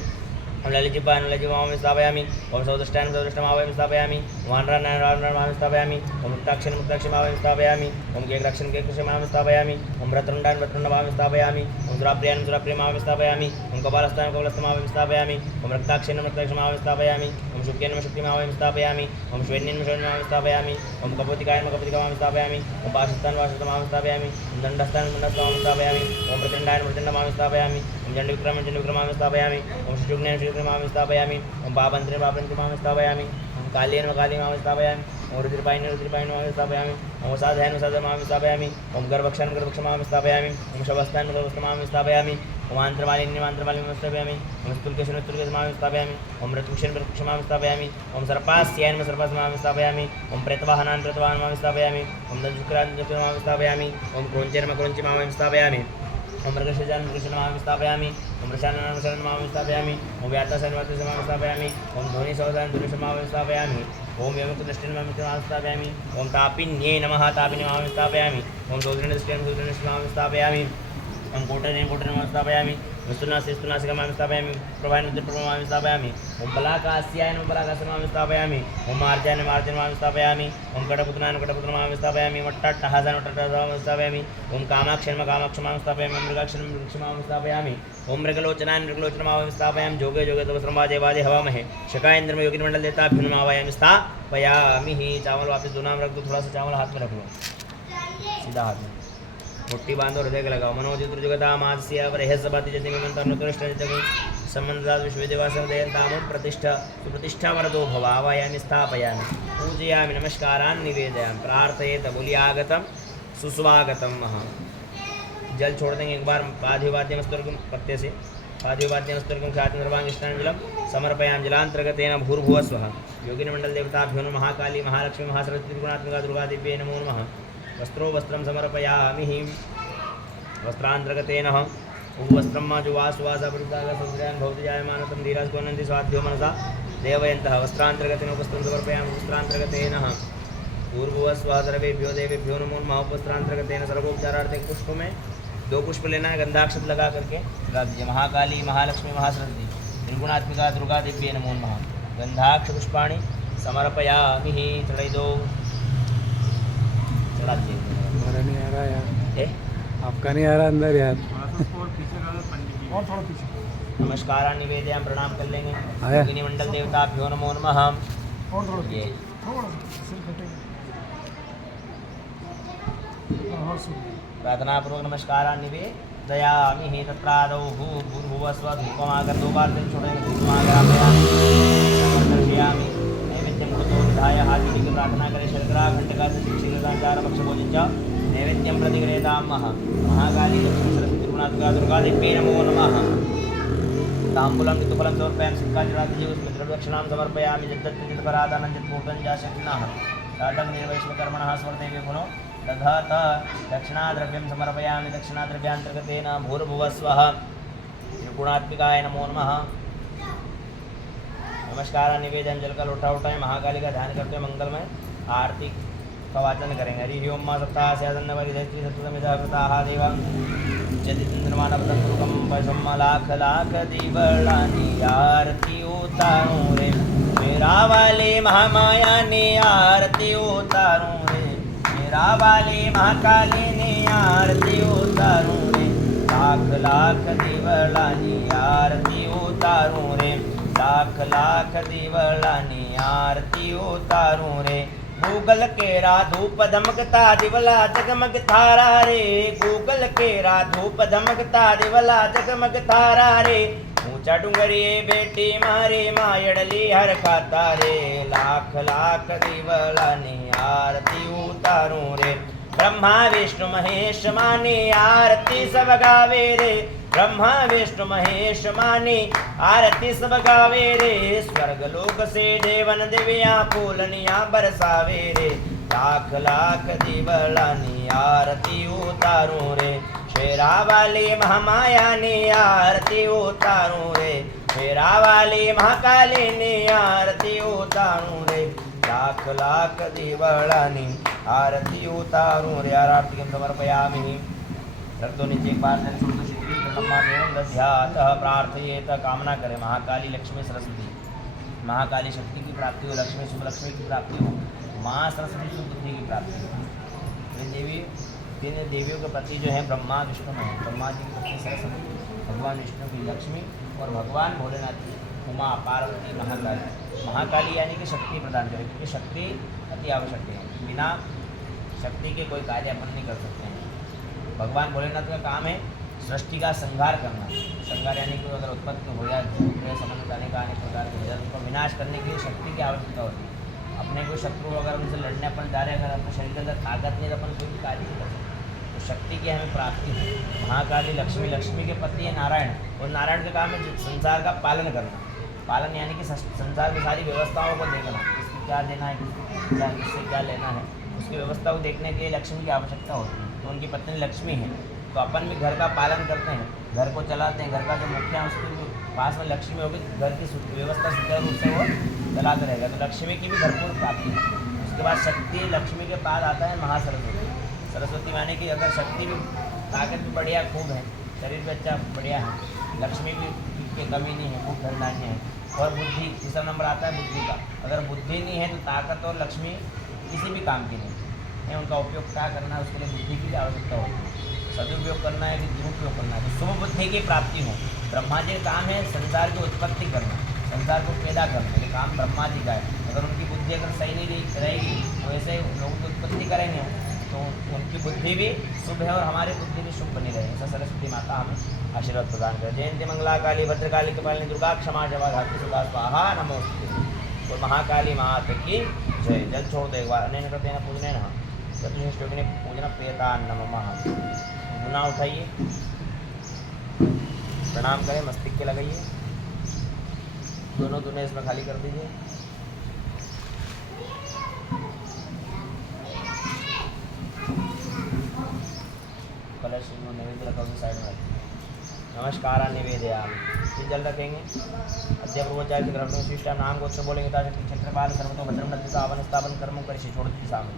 ओम ललितजिह्वान् ललितजिह्वाम् आवायामि स्थापयामि। ओम सौदष्टान् सौदष्टम् आवायामि स्थापयामि। ओम वानरान् वानरान् आवायामि स्थापयामि। ओम मुक्ताक्षन् मुक्ताक्षम् आवायामि स्थापयामि। ओम केकराक्षन् केकराक्षम् आवायामि स्थापयामि। ओम रत्नण्डान् रत्नण्डम् आवायामि स्थापयामि। ओम सुराप्रियान् सुराप्रियम् आवायामि स्थापयामि। ओम कपालस्थान् कपालस्थम् आवायामि स्थापयामि। ओम रक्ताक्षन् रक्ताक्षम् आवायामि स्थापयामि। ओम शुक्लेन शुक्लिम् आवायामि स्थापयामि। ओम श्वेन्यन् श्वेन्यम् आवायामि स्थापयामि। ओम कपोतिकायन् कपोतिकम् आवायामि स्थापयामि। ओम पाशस्थान् पाशस्थम् आवायामि स्थापयामि। ओम दण्डस्थान् दण्डस्थम् आवायामि स्थापयामि। ओम प्रचण्डान् प्रचण्डम् आवायामि स्थापयामि। ओम जण्डविक्रमं जण्डविक्रमम् आवायामि स्थापयामि। ओम शुक्लेन शुक्लिम् आवायामि स्थापयामि। ओम पापन्त्रेण पापन्त्रेम् आवायामि स्थापयामि। ओम कालेन कालीम् आवायामि स्थापयामि। ओम रुद्रपायिनेन रुद्रपायिनम् आवायामि स्थापयामि। ओम साधयान् साधयान् आवायामि स्थापयामि। ओम गर्भक्षान् गर्भक्षम् आवायामि स्थापयामि। ओम शवस्थान् गर्भस्थम् आवायामि स्थापयामि। ओम आन्त्रमालिन्यम् आन्त्रमालिन्यम् स्थापयामि। ओम स्तुल्केशन् स्तुल्केशम् आवायामि स्थापयामि। ओम रत्कुक्षन् रत्कुक्षम् आवायामि स्थापयामि। ओम सर्पास्यान् सर्पास्यम् आवायामि स्थापयामि। ओम प्रेतवाहनान् प्रेतवाहनम् आवायामि स्थापयामि। ओम दंशुक्रान् दंशुक्रम् आवायामि स्थापयामि। ओम क्रोञ्चर्म क्रोञ्चम् आवायामि स्थापयामि। ओम मृगशजान् मृगशजान् आवायामि स्थापयामि। ओम वृषाणान् वृषाणान् आवायामि स्थापयामि। ओम व्यातासान् व्यातासान् आवायामि स्थापयामि। ओम ध्वनिसौधान् ध्वनिसम् आवायामि स्थापयामि। ओम यमकुदृष्टिम् आवायामि स्थापयामि। ओम तापिन्ये नमः तापिनीम् आवायामि स्थापयामि। ओम सौद्रेण दृष्टिं सौद्रेण आवायामि स्थापयामि। ओम कोटरेण कोटरेण स्थापयामि विस्तुनास्य स्तुनासिकमां स्थापयामि प्रभायं प्रभावां स्थापयामि ओम बलाकास्याय नमः बलाकास्यमां स्थापयामि ओम मार्जाय मार्जनमां स्थापयामि ओम कटपुतनाय कटपुतनां स्थापयामि वट्टट्टहासाय वट्टट्टहासां स्थापयामि ओम कामाक्षय कामाक्षमां स्थापयामि मृगाक्षर मृगक्षमां स्थापयामि ओम मृगलोचनाय मृगलोचनमां स्थापयामि जोगे जोगे तपस्रं वाजे वाजे हवामहे शकायेन्द्र में योगिन मंडल देता भ्युनमावायामि स्थापयामि। चावल वापस दो नाम रख दो, थोड़ा सा चावल हाथ में रख लो, सीधा हाथ में मुट्ठी बांधो, हृदय के लगाओ। मनोजितुर्जुगता मात्स्य बृहस्पति जति मंत्रनुकृष्टजति संबंधाद विश्वदेवासं दयन्तामुं प्रतिष्ठा सुप्रतिष्ठा वरदो भवावयामि स्थापयामि पूजयामि नमस्कारान् निवेदयामि प्रार्थयेत मूल्यागतं सुस्वागतं महा। जल छोड़ देंगे एक बार। पाधिवाद्यमस्तुर्गं पत्ते से पाधिवाद्यमस्तुर्गं ख्याति सर्वांगिष्टाञ्जलं समर्पयामि जलान्तर्गतेन भूर्भुवः स्वः। योगिन मंडल देवताभ्यो नमः महाकाली महालक्ष्मी महासरस्वती त्रिगुणात्मिका दुर्गा दिव्ये नमो नमः। वस्त्रो वस्त्रं समर्पयामि वस्त्रान्तर्गतेन वस्त्रं मा जुवासुवासपरितागसंश्रयान् भवति जायमानतं धीरास्कोनन्ति स्वाध्यो मनसा देवयन्तः। वस्त्रान्तर्गतेन वस्त्रं समर्पयामि वस्त्रान्तर्गतेन पूर्ववः स्वः सर्वेभ्यो देवेभ्यो नमो नमः। वस्त्रान्तर्गतेन सर्वोपचारार्थे पुष्प में 2 पुष्प लेना है, गंधाक्षत लगा करके लगा दीजिए। महाकाली महालक्ष्मी महासरस्वती त्रिगुणात्मिका दुर्गा दिव्ये नमो नमः। गंधाक्ष पुष्पाणि समर्पयामि। चढ़ाई दो, चढ़ा दीजिए। हमारा नहीं आ रहा यार, ए आपका नहीं आ रहा अंदर यार। और थोड़ा पीछे नमस्कार निवेदयामि, प्रणाम कर लेंगे। आया। योगिनी मंडल देवताभ्यो नमो नमः। और थोड़ा ये थोड़ा सिर कटेगा। हाँ सुन प्रार्थनापूर्वक नमस्कार निवेदयामि। तत्रादौ भूर्भुवः स्वः धूपमागर् 2 बार दिन छोड़ेंगे। धूपमागरापयामि समर्पयामि नैवेद्यं कृतो विधाय हाथी की प्रार्थना करें। शर्करा घंटका क्षीरसाचारमक्षभोजं च नैवेद्यं प्रतिगृह्णामः। महाकाली लक्ष्मी सरस्वती त्रिगुणात्मिका दुर्गा दिव्ये नमो नमः। ताम्बूलं ऋतुफलं समर्पयामि। सिक्का चढ़ा दीजिए, उसमें द्रव्यदक्षिणां समर्पयामि। यद्दत्तपरादानं यत्पूर्वञ्जाशक्तिनः ताटं निर्वैष्णवकर्मणः स्वर्देवे गुणो दधत दक्षिणाद्रव्यं समर्पयामि। दक्षिणाद्रव्यान्तर्गतेन भूर्भुवः स्वः त्रिगुणात्मिकाय नमो नमः। नमस्कार निवेदन जल का लोटा उठाएं। महाकाली का ध्यान करते हुए मंगलमय आरती का वाचन करेंगे। हरि ओम मा सप्ताह स्यादन्नवरिधैत्री सप्तमिदः कृताः देवं यदि चंद्रमानवतंतुकं पशम लाख लाख दीवलानी आरती उतारूं रे मेरा वाले महामाया ने आरती उतारूं रे मेरा वाले महाकाली ने आरती उतारूं रे लाख लाख दीवलानी आरती उतारूं रे लाख लाख दीवलानी आरती उतारूं रे। गूगल केरा धूप धमकता दिवला जगमग थारा रे गूगल केरा धूप धमकता दिवला जगमग थारा रे ऊंचा डूंगरिए बेटी मारे मायड़ली हर खाता रे लाख लाख दिवलानी आरती उतारूं रे। ब्रह्मा विष्णु महेश माने आरती सब गावे रे ब्रह्मा विष्णु महेश माने आरती सब गावे रे स्वर्ग लोक से देवन देवियां फूलनियां बरसावे रे लाख लाख दीवलानी आरती उतारूं रे शेरा वाली महामाया ने आरती उतारूं रे शेरा वाली महाकाली ने आरती उतारूं रे लाख लाख दीवलानी आरती उतारूं रे। आरती के समर्पयामि। रख दो नीचे एक बार दध्यातः प्रार्थयेत कामना करें महाकाली लक्ष्मी सरस्वती महाकाली शक्ति की प्राप्ति हो लक्ष्मी शुभ लक्ष्मी की प्राप्ति हो माँ सरस्वती शुभ बुद्धि की प्राप्ति हो। ये देवी 3 देवियों के पति जो है ब्रह्मा विष्णु है ब्रह्मा जी की पत्नी सरस्वती भगवान विष्णु की लक्ष्मी और भगवान भोलेनाथ की उमा पार्वती महाकाली। महाकाली यानी कि शक्ति प्रदान करें क्योंकि शक्ति अति आवश्यक है बिना शक्ति के कोई कार्य अपन नहीं कर सकते हैं। भगवान भोलेनाथ का काम है सृष्टि का संहार करना। संहार यानी कि अगर उत्पत्ति हो जाए समझ आने का अनेक प्रकार के हो जाए उनको विनाश करने के लिए शक्ति की आवश्यकता होती है। अपने कोई शत्रु अगर उनसे लड़ने अपन जा रहे हैं अगर अपने शरीर के अंदर ताकत नहीं तो अपन कोई भी कार्य नहीं कर सकते। तो शक्ति की हमें प्राप्ति है। महाकाली लक्ष्मी लक्ष्मी के पति है नारायण और नारायण का काम है संसार का पालन करना। पालन यानी कि संसार की सारी व्यवस्थाओं को देखना किसको क्या देना है किससे क्या लेना है उसकी व्यवस्था को देखने के लिए लक्ष्मी की आवश्यकता होती है। तो उनकी पत्नी लक्ष्मी है तो अपन भी घर का पालन करते हैं घर को चलाते हैं। घर का जो मुखिया है उसके पास में लक्ष्मी होगी घर की व्यवस्था सुचारू रूप से वो चलाते रहेगा। तो लक्ष्मी की भी भरपूर प्राप्ति है। उसके बाद शक्ति लक्ष्मी के बाद आता है महासरस्वती। सरस्वती माने कि अगर शक्ति भी ताकत भी बढ़िया खूब है शरीर भी अच्छा बढ़िया है, लक्ष्मी भी की कमी नहीं है, खूब धनधान्य है। और बुद्धि, तीसरा नंबर आता है बुद्धि का। अगर बुद्धि नहीं है तो ताकत और लक्ष्मी किसी भी काम की नहीं है। उनका उपयोग क्या करना है, उसके लिए बुद्धि की आवश्यकता होती है। सदुपयोग करना है कि दुरुपयोग करना है, तो शुभ बुद्धि की प्राप्ति हो। ब्रह्मा जी का काम है संसार की उत्पत्ति करना, संसार को पैदा करना, ये काम ब्रह्मा जी का है। अगर उनकी बुद्धि अगर सही नहीं रहेगी तो ऐसे लोगों की उत्पत्ति करेंगे, तो उनकी बुद्धि भी शुभ है और हमारी बुद्धि भी शुभ बनी रहेगी। ऐसा सरस्वती माता हमें आशीर्वाद प्रदान करें। जयंती मंगला काली भद्रकाली कपालिनी दुर्गा क्षमा जवा धात्री सुधा स्वाहा नमोस्तुते। तो महाकाली माता की जय। जल छोड़ दो एक बार। अनेन कृतेन पूजनेन चतुष्टयोगिनी पूजन प्रियता नमः। गुना उठाइए, प्रणाम करें, मस्तिष्क के लगाइए, दोनों दुनिया इसमें खाली कर दीजिए। कलश नैवेद्य रखा उसकी साइड में रखिए। नमस्कार निवेदयामि। ये जल रखेंगे। अध्यापूर्वचार्य ग्रह में विशिष्ट नाम को उत्सव बोलेंगे ताकि क्षेत्रपाल सर्वतो भद्रम आवन स्थापन कर्म कर छोड़ दी सामने।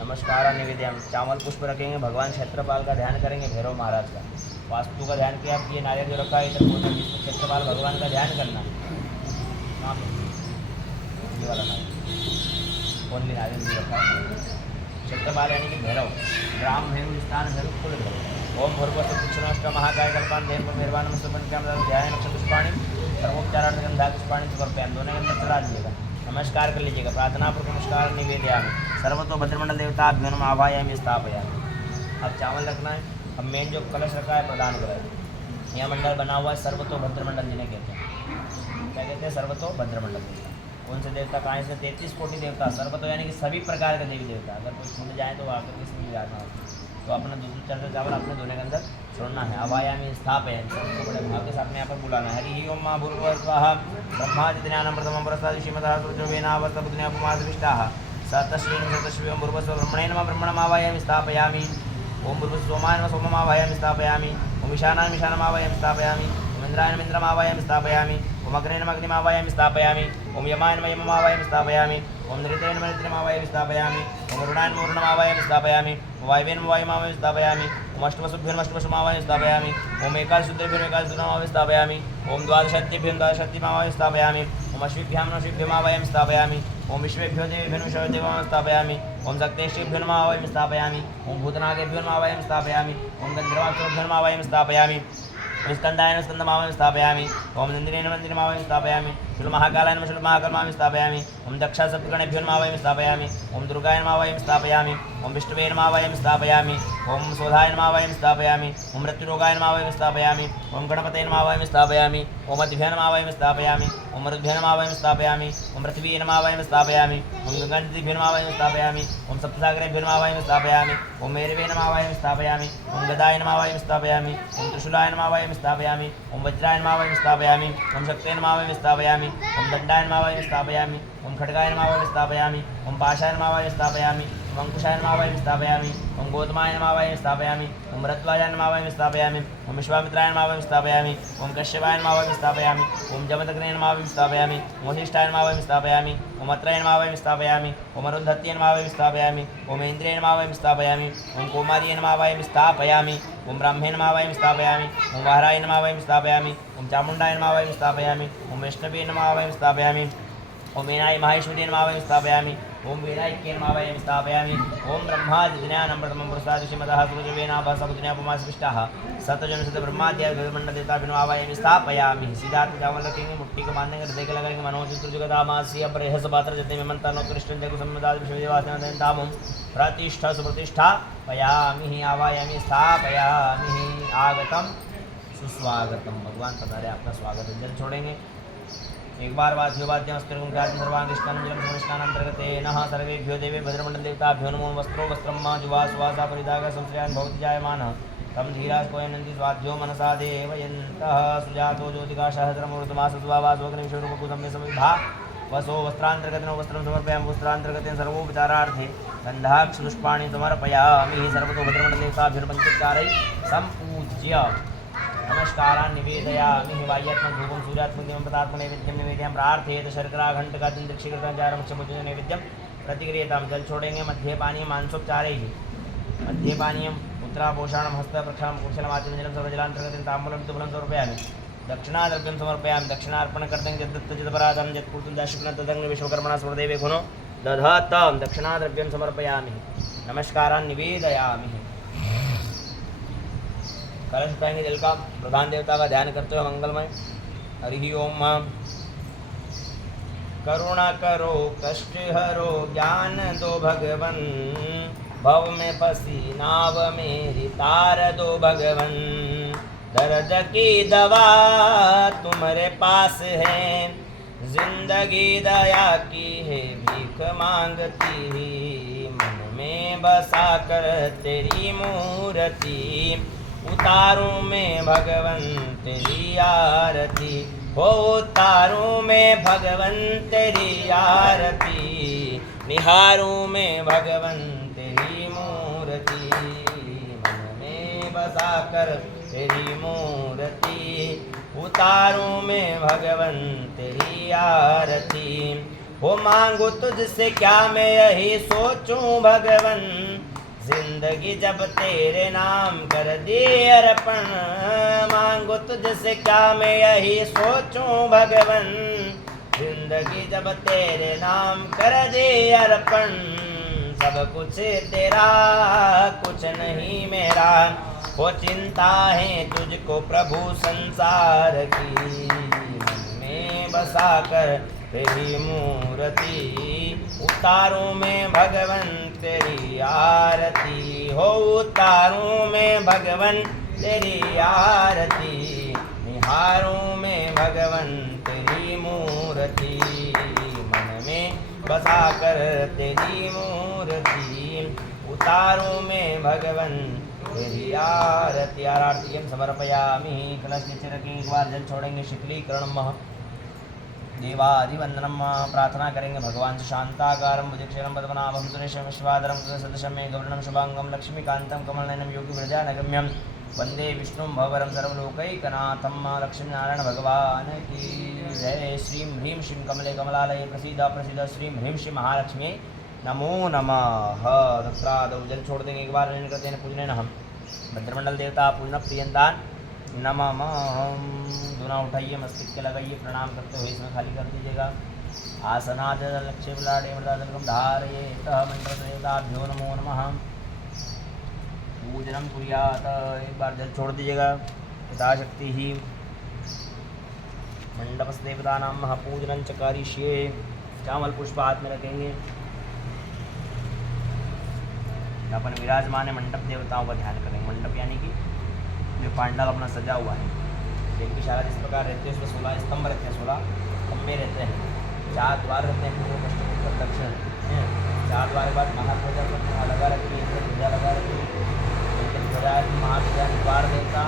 नमस्कार निवेदयामि। चावल पुष्प रखेंगे, भगवान क्षेत्रपाल का ध्यान करेंगे, भैरव महाराज का। वास्तु का ध्यान किया, ये नारियल जो रखा है इधर बोलना, जिसमें क्षेत्रपाल भगवान का ध्यान करना है। नाम ये वाला नाम ओनली नारियल भी रखा है। क्षेत्रपाल यानी कि भैरव, राम भैरव स्थान भैरव कुल भैरव। ओम भूर्भुवस्सुपुच्छनष्ट महाकाय कल्पान देव निर्वाण मुस्तपन ध्यान पुष्पाणी सर्वोपचारार्थ गंधा पुष्पाणी समर्पयामि। दोनों के अंदर चढ़ा दीजिएगा, नमस्कार कर लीजिएगा। प्रार्थना पूर्वक नमस्कार निवेदयामि। सर्वतो भद्रमंडल देवताभ्यो नमः आवाहयामि स्थापयामि। अब चावल रखना है। अब मेन जो कलश रखा है प्रदान करें। यह मंडल बना हुआ है सर्वतो भद्रमंडल जिन्हें कहते हैं। क्या कहते हैं? सर्वतो भद्रमंडल देवता। कौन से देवता? कहाँ से? 33 कोटि देवता। सर्वतो यानी कि सभी प्रकार के देवी देवता। अगर कोई छूट जाए तो आकर किसी भी याद ना हो, तो अपना दूसरे चर्चा चावल अपने दोनों के अंदर छोड़ना है। आवायामी स्थापयामि। सबको बड़े भाव के साथ में यहाँ पर बुलाना है। हरि ओम माँ भूर्भुवः स्वाहा ब्रह्मादिज्ञानं प्रथमं प्रसाद श्रीमतः सूर्यवेनावर्तबुद्धिनापुमासविष्टाः सतश्रीं सतश्रीं भूर्भुवः ब्रह्मणे नमः ब्रह्मणम् आवायामि स्थापयामि। ओम भूर्भुवः सोमाय नमः सोमम् आवायामि स्थापयामि। ओम ईशानाय ईशानम् आवायामि स्थापयामि। ओम इंद्राय नमः इन्द्रम् आवायामि स्थापयामि। ओम अग्ने नमः अग्निम् आवायामि स्थापयामि। ओम यमाय नमः यमम् आवायामि स्थापयामि। ओम नृत्याय नमः नृत्यम् आवायामि स्थापयामि। ओम वरुणाय नमः वरुणम् आवायामि स्थापयामि। ओम वायवे नमः वायुम् आवायामि स्थापयामि। ओम अष्टवसुभ्यो नमः अष्टवसुम् आवायामि स्थापयामि। ओम एकादशरुद्रेभ्यो एकादशरुद्रम् आवायामि स्थापयामि। ओम द्वादशत्येभ्यो द्वादशत्यम् आवायामि स्थापयामि। ओम अश्वेभ्यां अश्वेभ्यम् आवायामि स्थापयामि। ओम विश्वेभ्यो देवेभ्यो विश्वेभ्यो स्थापयामि। ओम शक्तेष्टिभ्यो नमः आवायामि स्थापयामि। ओम भूतनागेभ्यो नमः आवायामि स्थापयामि। ओम गन्धर्वासुरेभ्यो नमः आवायामि स्थापयामि। ओम स्कंदाय नमः स्कंदम् आवायामि स्थापयामि। ओम इंद्रिय नमः इंद्रियम् आवायामि स्थापयामि। शूलमहाकालाय नमः शूलमहाकालम् आवायामि स्थापयामि। ओम दक्षासप्तगणेभ्यो नमः आवायामि स्थापयामि। ओम दुर्गाय नमः आवायामि स्थापयामि। ओम विष्णुवे नमः आवायामि स्थापयामि। ओम शोधाय नमः आवायामि स्थापयामि। ओम मृत्युरोगाय नमः आवायामि स्थापयामि। ओम गणपतये नमः आवायामि स्थापयामि। ओम अद्भ्याय नमः आवायामि स्थापयामि। ओम रुद्भ्याय नमः आवायामि स्थापयामि। ओम पृथ्वी नमः आवायामि स्थापयामि। ओम गंगानदीभ्यो नमः आवायामि स्थापयामि। ओम सप्तसागरेभ्यो नमः आवायामि स्थापयामि। ओम मेरवे नमः आवायामि स्थापयामि। ओम गदाय नमः आवायामि स्थापयामि। ओम त्रिशूलाय नमः आवायामि स्थापयामि। ओम वज्राय नमः आवायामि स्थापयामि। ओम शक्तये नमः आवायामि स्थापयामि। ओम दंडाय नमः आवायामि स्थापयामि। ओम खड्गाय नमः आवायामि स्थापयामि। ओम पाशाय नमः आवायामि स्थापयामि। ओम अंकुशाय नमः आवायामि स्थापयामि। ओम गौतमाय नमः आवायामि स्थापयामि। ओम रत्वाय नमः आवायामि स्थापयामि। ओम विश्वामित्राय नमः आवायामि स्थापयामि। ओम कश्यपाय नमः आवायामि स्थापयामि। ओम जमदग्ने नमः आवायामि स्थापयामि। ओम वसिष्ठाय नमः आवायामि स्थापयामि। ओम अत्रये नमः आवायामि स्थापयामि। ओम अरुन्धत्यै नमः आवायामि स्थापयामि। ओम इन्द्रिये नमः आवायामि स्थापयामि। ओम कौमार्ये नमः आवायामि स्थापयामि। ओम ब्राह्मे नमः आवायामि स्थापयामि। ओम वाहराय नमः आवायामि स्थापयामि। ओम चामुण्डाय नमः आवायामि स्थापयामि। ओम वैष्णवे नमः आवायामि स्थापयामि। ओम वीणाय माहेश्वरी नमः आवायामि स्थापयामि। ओम वीणायक्ये नमः आवायामि स्थापयामि। ओम ब्रह्मादिज्ञानं प्रथमं प्रसाद श्रीमतः सूर्यवेनाभसबुद्धिनापुमासविष्टाः सतजनसुत ब्रह्माद्याय गरुडमंडल देवताभ्यो नमः आवायामि स्थापयामि। सीधा हाथ में चावल रखेंगे, मुट्ठी को बांधेंगे, हृदय के लगाएंगे। मनोचित्रजुगदामासी अपरेहस पात्र जते में मंत्र नो कृष्ण देव सम्मदाद विश्वदेवासनं तामं प्रतिष्ठा सुप्रतिष्ठा पयामि। आवायामि स्थापयामि। आगतम सुस्वागतम। भगवान पधारे, आपका स्वागत है। जल छोड़ेंगे एक बार वाद्योवाद्यमस्तिर्गुंजाति सर्वांगिष्टानं समष्टानंतर्गते नः सर्वेभ्यो देवे भद्रमंडल देवताभ्यो नमो। वस्त्रो वस्त्रं मा जुवा सुवासा परिधागा संश्रयान् भवति जायमानः तं धीरास्पयनन्ति स्वाध्यो मनसा देवयन्तः। सुजातो ज्योतिकाशहस्रमूर्तमासुवासोऽग्निविश्वरूपकुसं मे समिधा वसो वस्त्रान्तर्गतेन वस्त्रं समर्पयामि। वस्त्रान्तर्गतेन सर्वोपचारार्थे गन्धाक्षपुष्पाणि समर्पयामि। सर्वतो भद्रमंडल देवताभ्यो पञ्चोपचारैः सम्पूज्य नमस्कारान् निवेदयामि। हिवायत्मक धूपं सूर्यात्मक दिवं पदात्मक नैवेद्यं निवेदयामि। प्रार्थयेत शर्करा घण्टकादिन्द्रक्षीकृताचारमुख्यभुजं नैवेद्यं प्रतिक्रियतां। जल छोड़ेंगे। मध्य पानीय मांसोपचारैः मध्य पानीयम् चित्रापोषाणं हस्त प्रक्षालनं कुशलम् आचमनीयं सर्वजलान्तर्गतं ताम्बूलं तुभलं समर्पयामि दक्षिणाद्रव्यं समर्पयामि दक्षिणार्पणं कर्तव्यं यद्दत्तचिदपराधं यत्पूर्तं दाशुकनं तदग्नि विश्वकर्मणा स्मृदेवे गुणो दधातं दक्षिणाद्रव्यं समर्पयामि नमस्कारान् निवेदयामि। कलश उठाएंगे जल का प्रधान देवता का ध्यान करते हुए मंगलमय हरि ओम। करुणा करो कष्ट हरो ज्ञान दो भगवन भव में फंसी नाव मेरी तार दो भगवन दर्द की दवा तुम्हारे पास है जिंदगी दया की है भीख मांगती मन में बसा कर तेरी मूर्ति उतारूं मैं भगवन तेरी आरती हो उतारूं मैं भगवन तेरी आरती निहारूं मैं भगवन तेरी मूर्ति मन में बसा कर तेरी मूर्ति उतारूं मैं भगवन तेरी आरती हो मांगू तुझसे क्या मैं यही सोचूं भगवन जिंदगी जब तेरे नाम कर दी अर्पण मांगो तुझसे क्या मैं यही सोचूं भगवन जिंदगी जब तेरे नाम कर दी अर्पण सब कुछ तेरा कुछ नहीं मेरा वो चिंता है तुझको प्रभु संसार की मन में बसा कर तेरी मूर्ति उतारूं मैं भगवन तेरी आरती हो उतारूं मैं भगवन तेरी आरती निहारूं मैं भगवन तेरी मूर्ति मन में बसा कर तेरी मूर्ति उतारूं मैं भगवन तेरी आरती आरतीयं समर्पयामि। कलश नीचे रखेंगे एक बार जल छोड़ेंगे शीतलीकरण देवादिवंदनम प्रार्थना करेंगे भगवान से शांताकारं भुजक्षरं पद्मनाभं सुरेशं विश्वाधरं सदृशं मे गौरणं शुभांगं लक्ष्मीकान्तं कमलनयनं योगिवृजानगम्यं वंदे विष्णुं भवरं सर्वलोकैकनाथं लक्ष्मीनारायण भगवान की जय। श्रीं ह्रीं श्रीं कमले कमलालये प्रसीद प्रसीद श्रीं ह्रीं श्री महालक्ष्मी नमो नमः। तत्रादौ जल छोड़ देंगे एक बार करते पूजने हम भद्रमंडल देवता पूजन प्रियंदान नमः दोना उठाइए मस्तिष्क के लगाइए प्रणाम करते हुए इसमें खाली कर दीजिएगा। आसनाद लक्ष्य विलाड़े मृदाजलकम धारये मंत्र देवताभ्यो नमो नमः। पूजनम कुर्यात एक बार जल छोड़ दीजिएगा। यथाशक्ति ही मंडपस देवता नाम महापूजनं च करिष्ये। चावल पुष्प हाथ में रखेंगे। अपन विराजमान है मंडप देवताओं का ध्यान करेंगे। मंडप यानी कि जो पांडाल अपना सजा हुआ है जिनकी शाला जिस प्रकार रहती है उसमें 16 स्तंभ रहते हैं 16 खम्भे रहते हैं 4 द्वार रहते हैं पूर्व पश्चिम उत्तर दक्षिण 4 द्वार के बाद महाध्वजा लगा रखी है ध्वजा लगा रखी है ध्वजा महाध्वजा द्वार देवता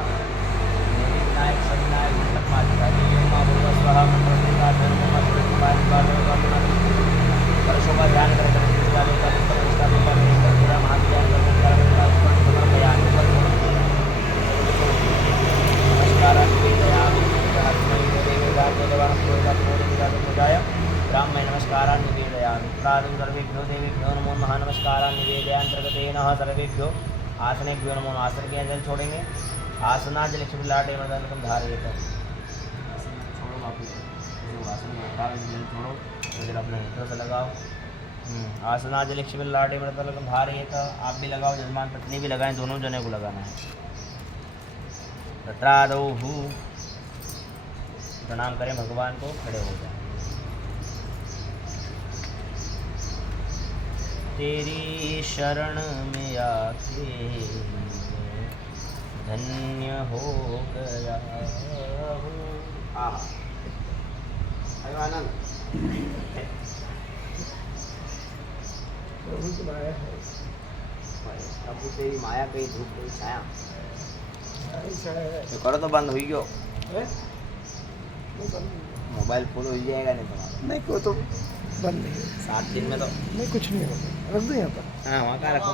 विनायक सविनायक मंडप महाधिकारी माँ भूर्भुवः स्वः वर्षों का ध्यान करें ब्राह्मण नमस्कारान् निवेदयामि। प्रादुं सर्वेभ्यो देवेभ्यो नमो नमः नमस्कारान् निवेदयान्तर्गतेन सर्वेभ्यो आसनेभ्यो नमो नमः। आसन के जल छोड़ेंगे। आसनाद लक्ष्मी लाटे मृदालकम धारयेत छोड़ो वापस आसन में जल छोड़ो जल अपने नेत्र से लगाओ। आसनाद लक्ष्मी लाटे मृदालकम धारयेत आप भी लगाओ जजमान पत्नी भी लगाएं दोनों जने को लगाना है। तत्रादौ प्रणाम करें भगवान को खड़े हो जाए। तेरी शरण में आके धन्य हो गया हूँ। आनंद प्रभु तेरी माया कहीं धूप कहीं छाया तो करो तो बंद हुई क्यों मोबाइल फुल हो जाएगा नहीं तुम्हारा नहीं को तो बंद नहीं 7 दिन में तो नहीं कुछ नहीं होगा रख दो यहाँ पर। हाँ वहाँ कहाँ रखो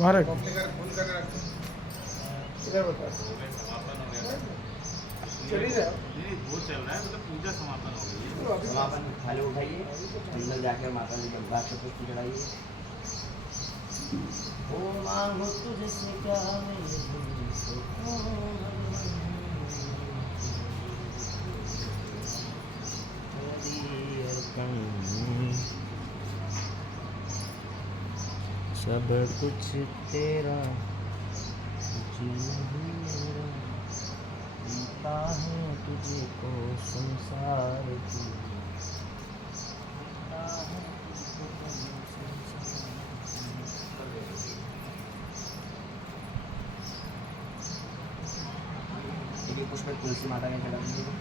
वहाँ रखो इधर बता चली जाओ वो चल रहा है मतलब पूजा समापन हो गई है। समापन खाली उठाइए अंदर जाकर माता जी के बात से पुष्टि चढ़ाइए। ओ मांगो तुझसे क्या मेरे दिल से ओ हरि अर्पण सब कुछ तेरा कुछ नहीं मेरा पीता है तुझको संसार की पीता है तुझको संसार की। ये पुष्प तुलसी माता के चला दीजिए।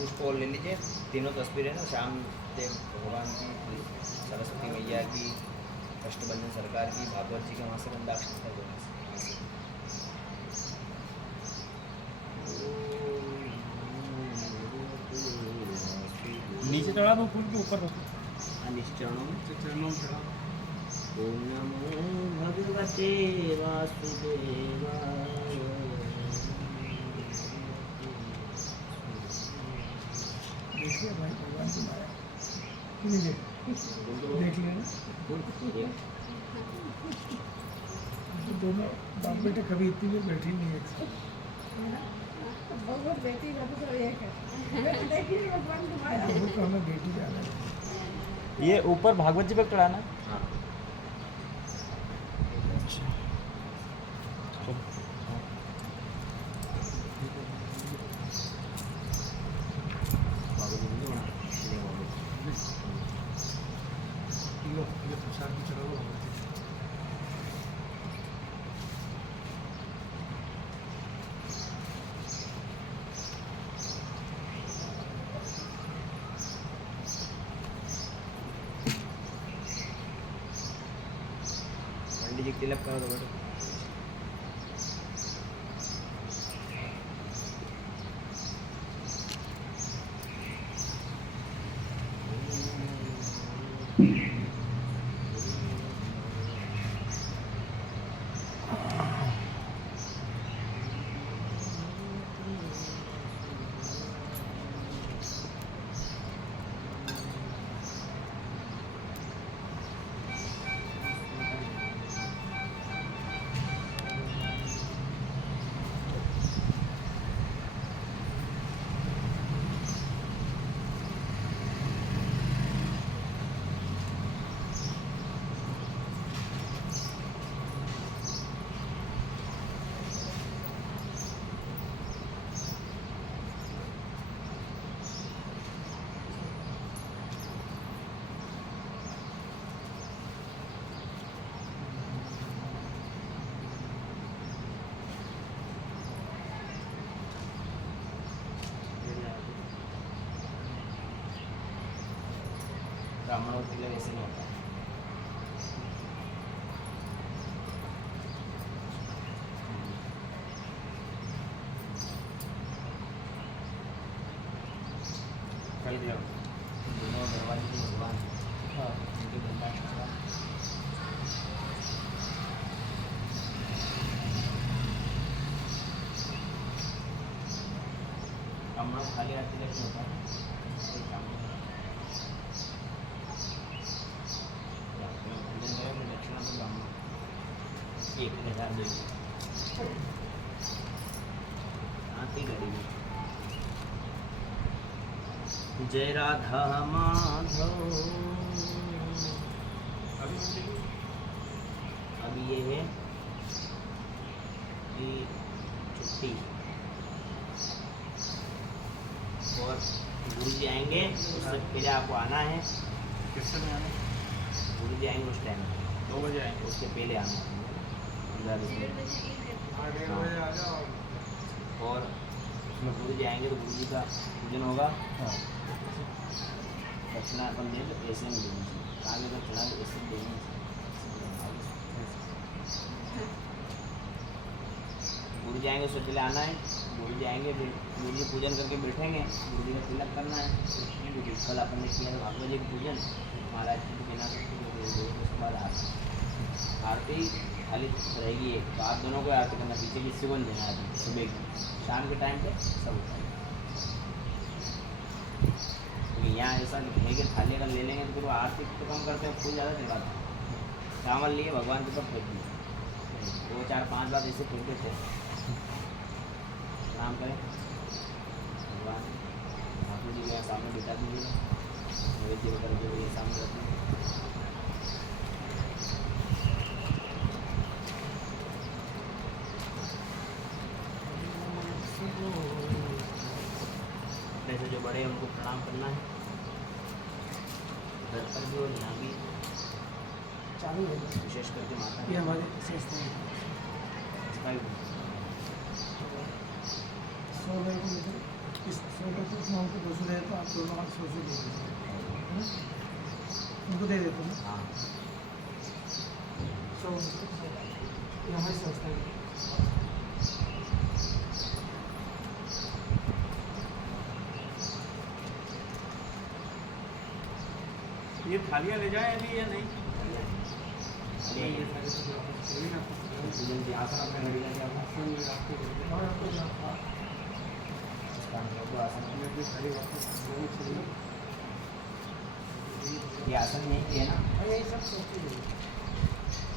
पुष्प और ले लीजिए। तीनों तस्वीरें ना श्याम देव भगवान की, सरस्वती मैया की, कष्टभंजन सरकार की, भागवत जी के वहाँ से गंधाक्षर का दोनों से। नीचे चढ़ा दो, फूल के ऊपर रखो। हाँ, नीचे चरणों में चरणों में चढ़ा दो। ओम नमो भगवते वासुदेवाय। देखिए भाई भगवान की माया नहीं देख लेना। तो दोनों बाप बेटे कभी इतनी देर बैठी नहीं एक साथ। बेटी का तो एक है। देखिए भगवान की माया। वो तो हमें बेटी जाना है। ये ऊपर भागवत जी पे चढ़ाना। हाँ लो ये प्रसाद भी चढ़ा दो भगवती जी। पंडित जी तिलक करो तो बेटा। ब्राह्मणों के लिए वैसे नहीं होता। कल गया दोनों दरवाजे के भगवान। हाँ उनके गंगा ब्राह्मणों खाली हाथ तिलक नहीं होता। दक्षिणा तो ब्राह्मण 1000 देंगे। आती गरीबी। जय राधा माधव। अभी ये है कि छुट्टी और गुरु जी आएंगे उससे पहले आपको आना है। किस समय आना? गुरु जी आएंगे उस टाइम 2 बजे आएंगे। उसके पहले आना है। और उसमें गुरु जी आएंगे तो गुरु जी का पूजन होगा। दक्षिणा अपन दे तो ऐसे में देनी चाहिए। आगे का चढ़ा ऐसे देनी चाहिए। गुरु जी आएंगे उससे पहले आना है। गुरु जी आएंगे फिर गुरु जी पूजन करके बैठेंगे, गुरु जी का तिलक करना है। क्योंकि कल अपन ने किया था भागवत जी का पूजन, महाराज की बिना उसके बाद आरती खाली रहेगी एक, तो आप दोनों को आरती करना, पीछे किसी को नहीं देना आरती, सुबह की शाम के टाइम पे सब होता है। क्योंकि यहाँ ऐसा है कि थाली अगर ले लेंगे तो फिर वो आरती तो कम करते हैं, फूल ज़्यादा चढ़ाते हैं। चावल लिए भगवान के ऊपर फेंक दिए, 2 4 5 बार ऐसे फेंकते थे। नाम करें भगवान, ठाकुर जी के यहाँ सामने बिठा दीजिए, नैवेद्य वगैरह जो ये सामने रख दीजिए। अपने से जो बड़े हैं उनको प्रणाम करना है, घर पर भी और यहाँ भी, चालू है विशेष करके माता ये हमारी संस्था है। इसका भी 100 रुपये को लेकर इस 100 रुपये को उसमें हमको 200 रहे तो आप दोनों हाथ 100 दे दीजिए, उनको दे देते हैं। हाँ 100 ये हमारी संस्था है। ये थालियाँ ले जाए अभी या नहीं? पूजन की आसन अपने घड़ी का क्या होगा? और आपको जहाँ इसका अनुभव तो आसन है। ये आसन यहीं पे है ना? यही सब सोचते हैं।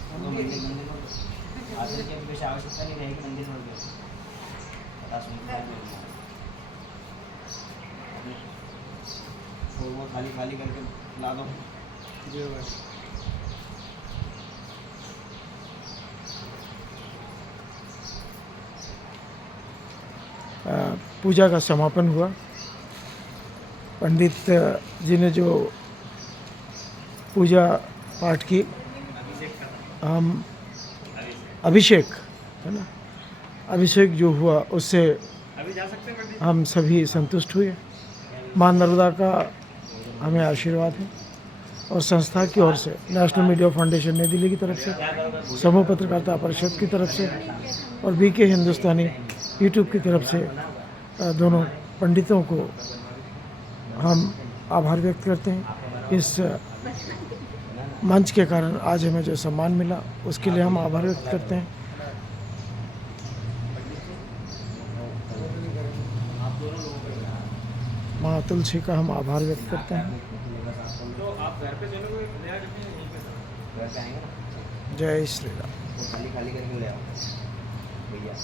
तो मंदिर में आसन की अभी कुछ आवश्यकता नहीं रहेगी, मंदिर में गया पता सुनता है तो वो खाली खाली करके ला दो। पूजा का समापन हुआ। पंडित जी ने जो पूजा पाठ की, हम अभिषेक है ना, अभिषेक जो हुआ उससे हम सभी संतुष्ट हुए। माँ नर्मदा का हमें आशीर्वाद है और संस्था की ओर से, नेशनल मीडिया फाउंडेशन नई दिल्ली की तरफ से, समूह पत्रकारिता परिषद की तरफ से और बीके हिंदुस्तानी यूट्यूब की तरफ से दोनों पंडितों को हम आभार व्यक्त करते हैं। इस मंच के कारण आज हमें जो सम्मान मिला उसके लिए हम आभार व्यक्त करते हैं। माँ तुलसी का हम आभार व्यक्त करते हैं। तो आप घर पे चलोगे ले आएंगे यहीं पे? घर पे आएंगे ना, जय श्री राम। वो खाली खाली करके ले आओ भैया।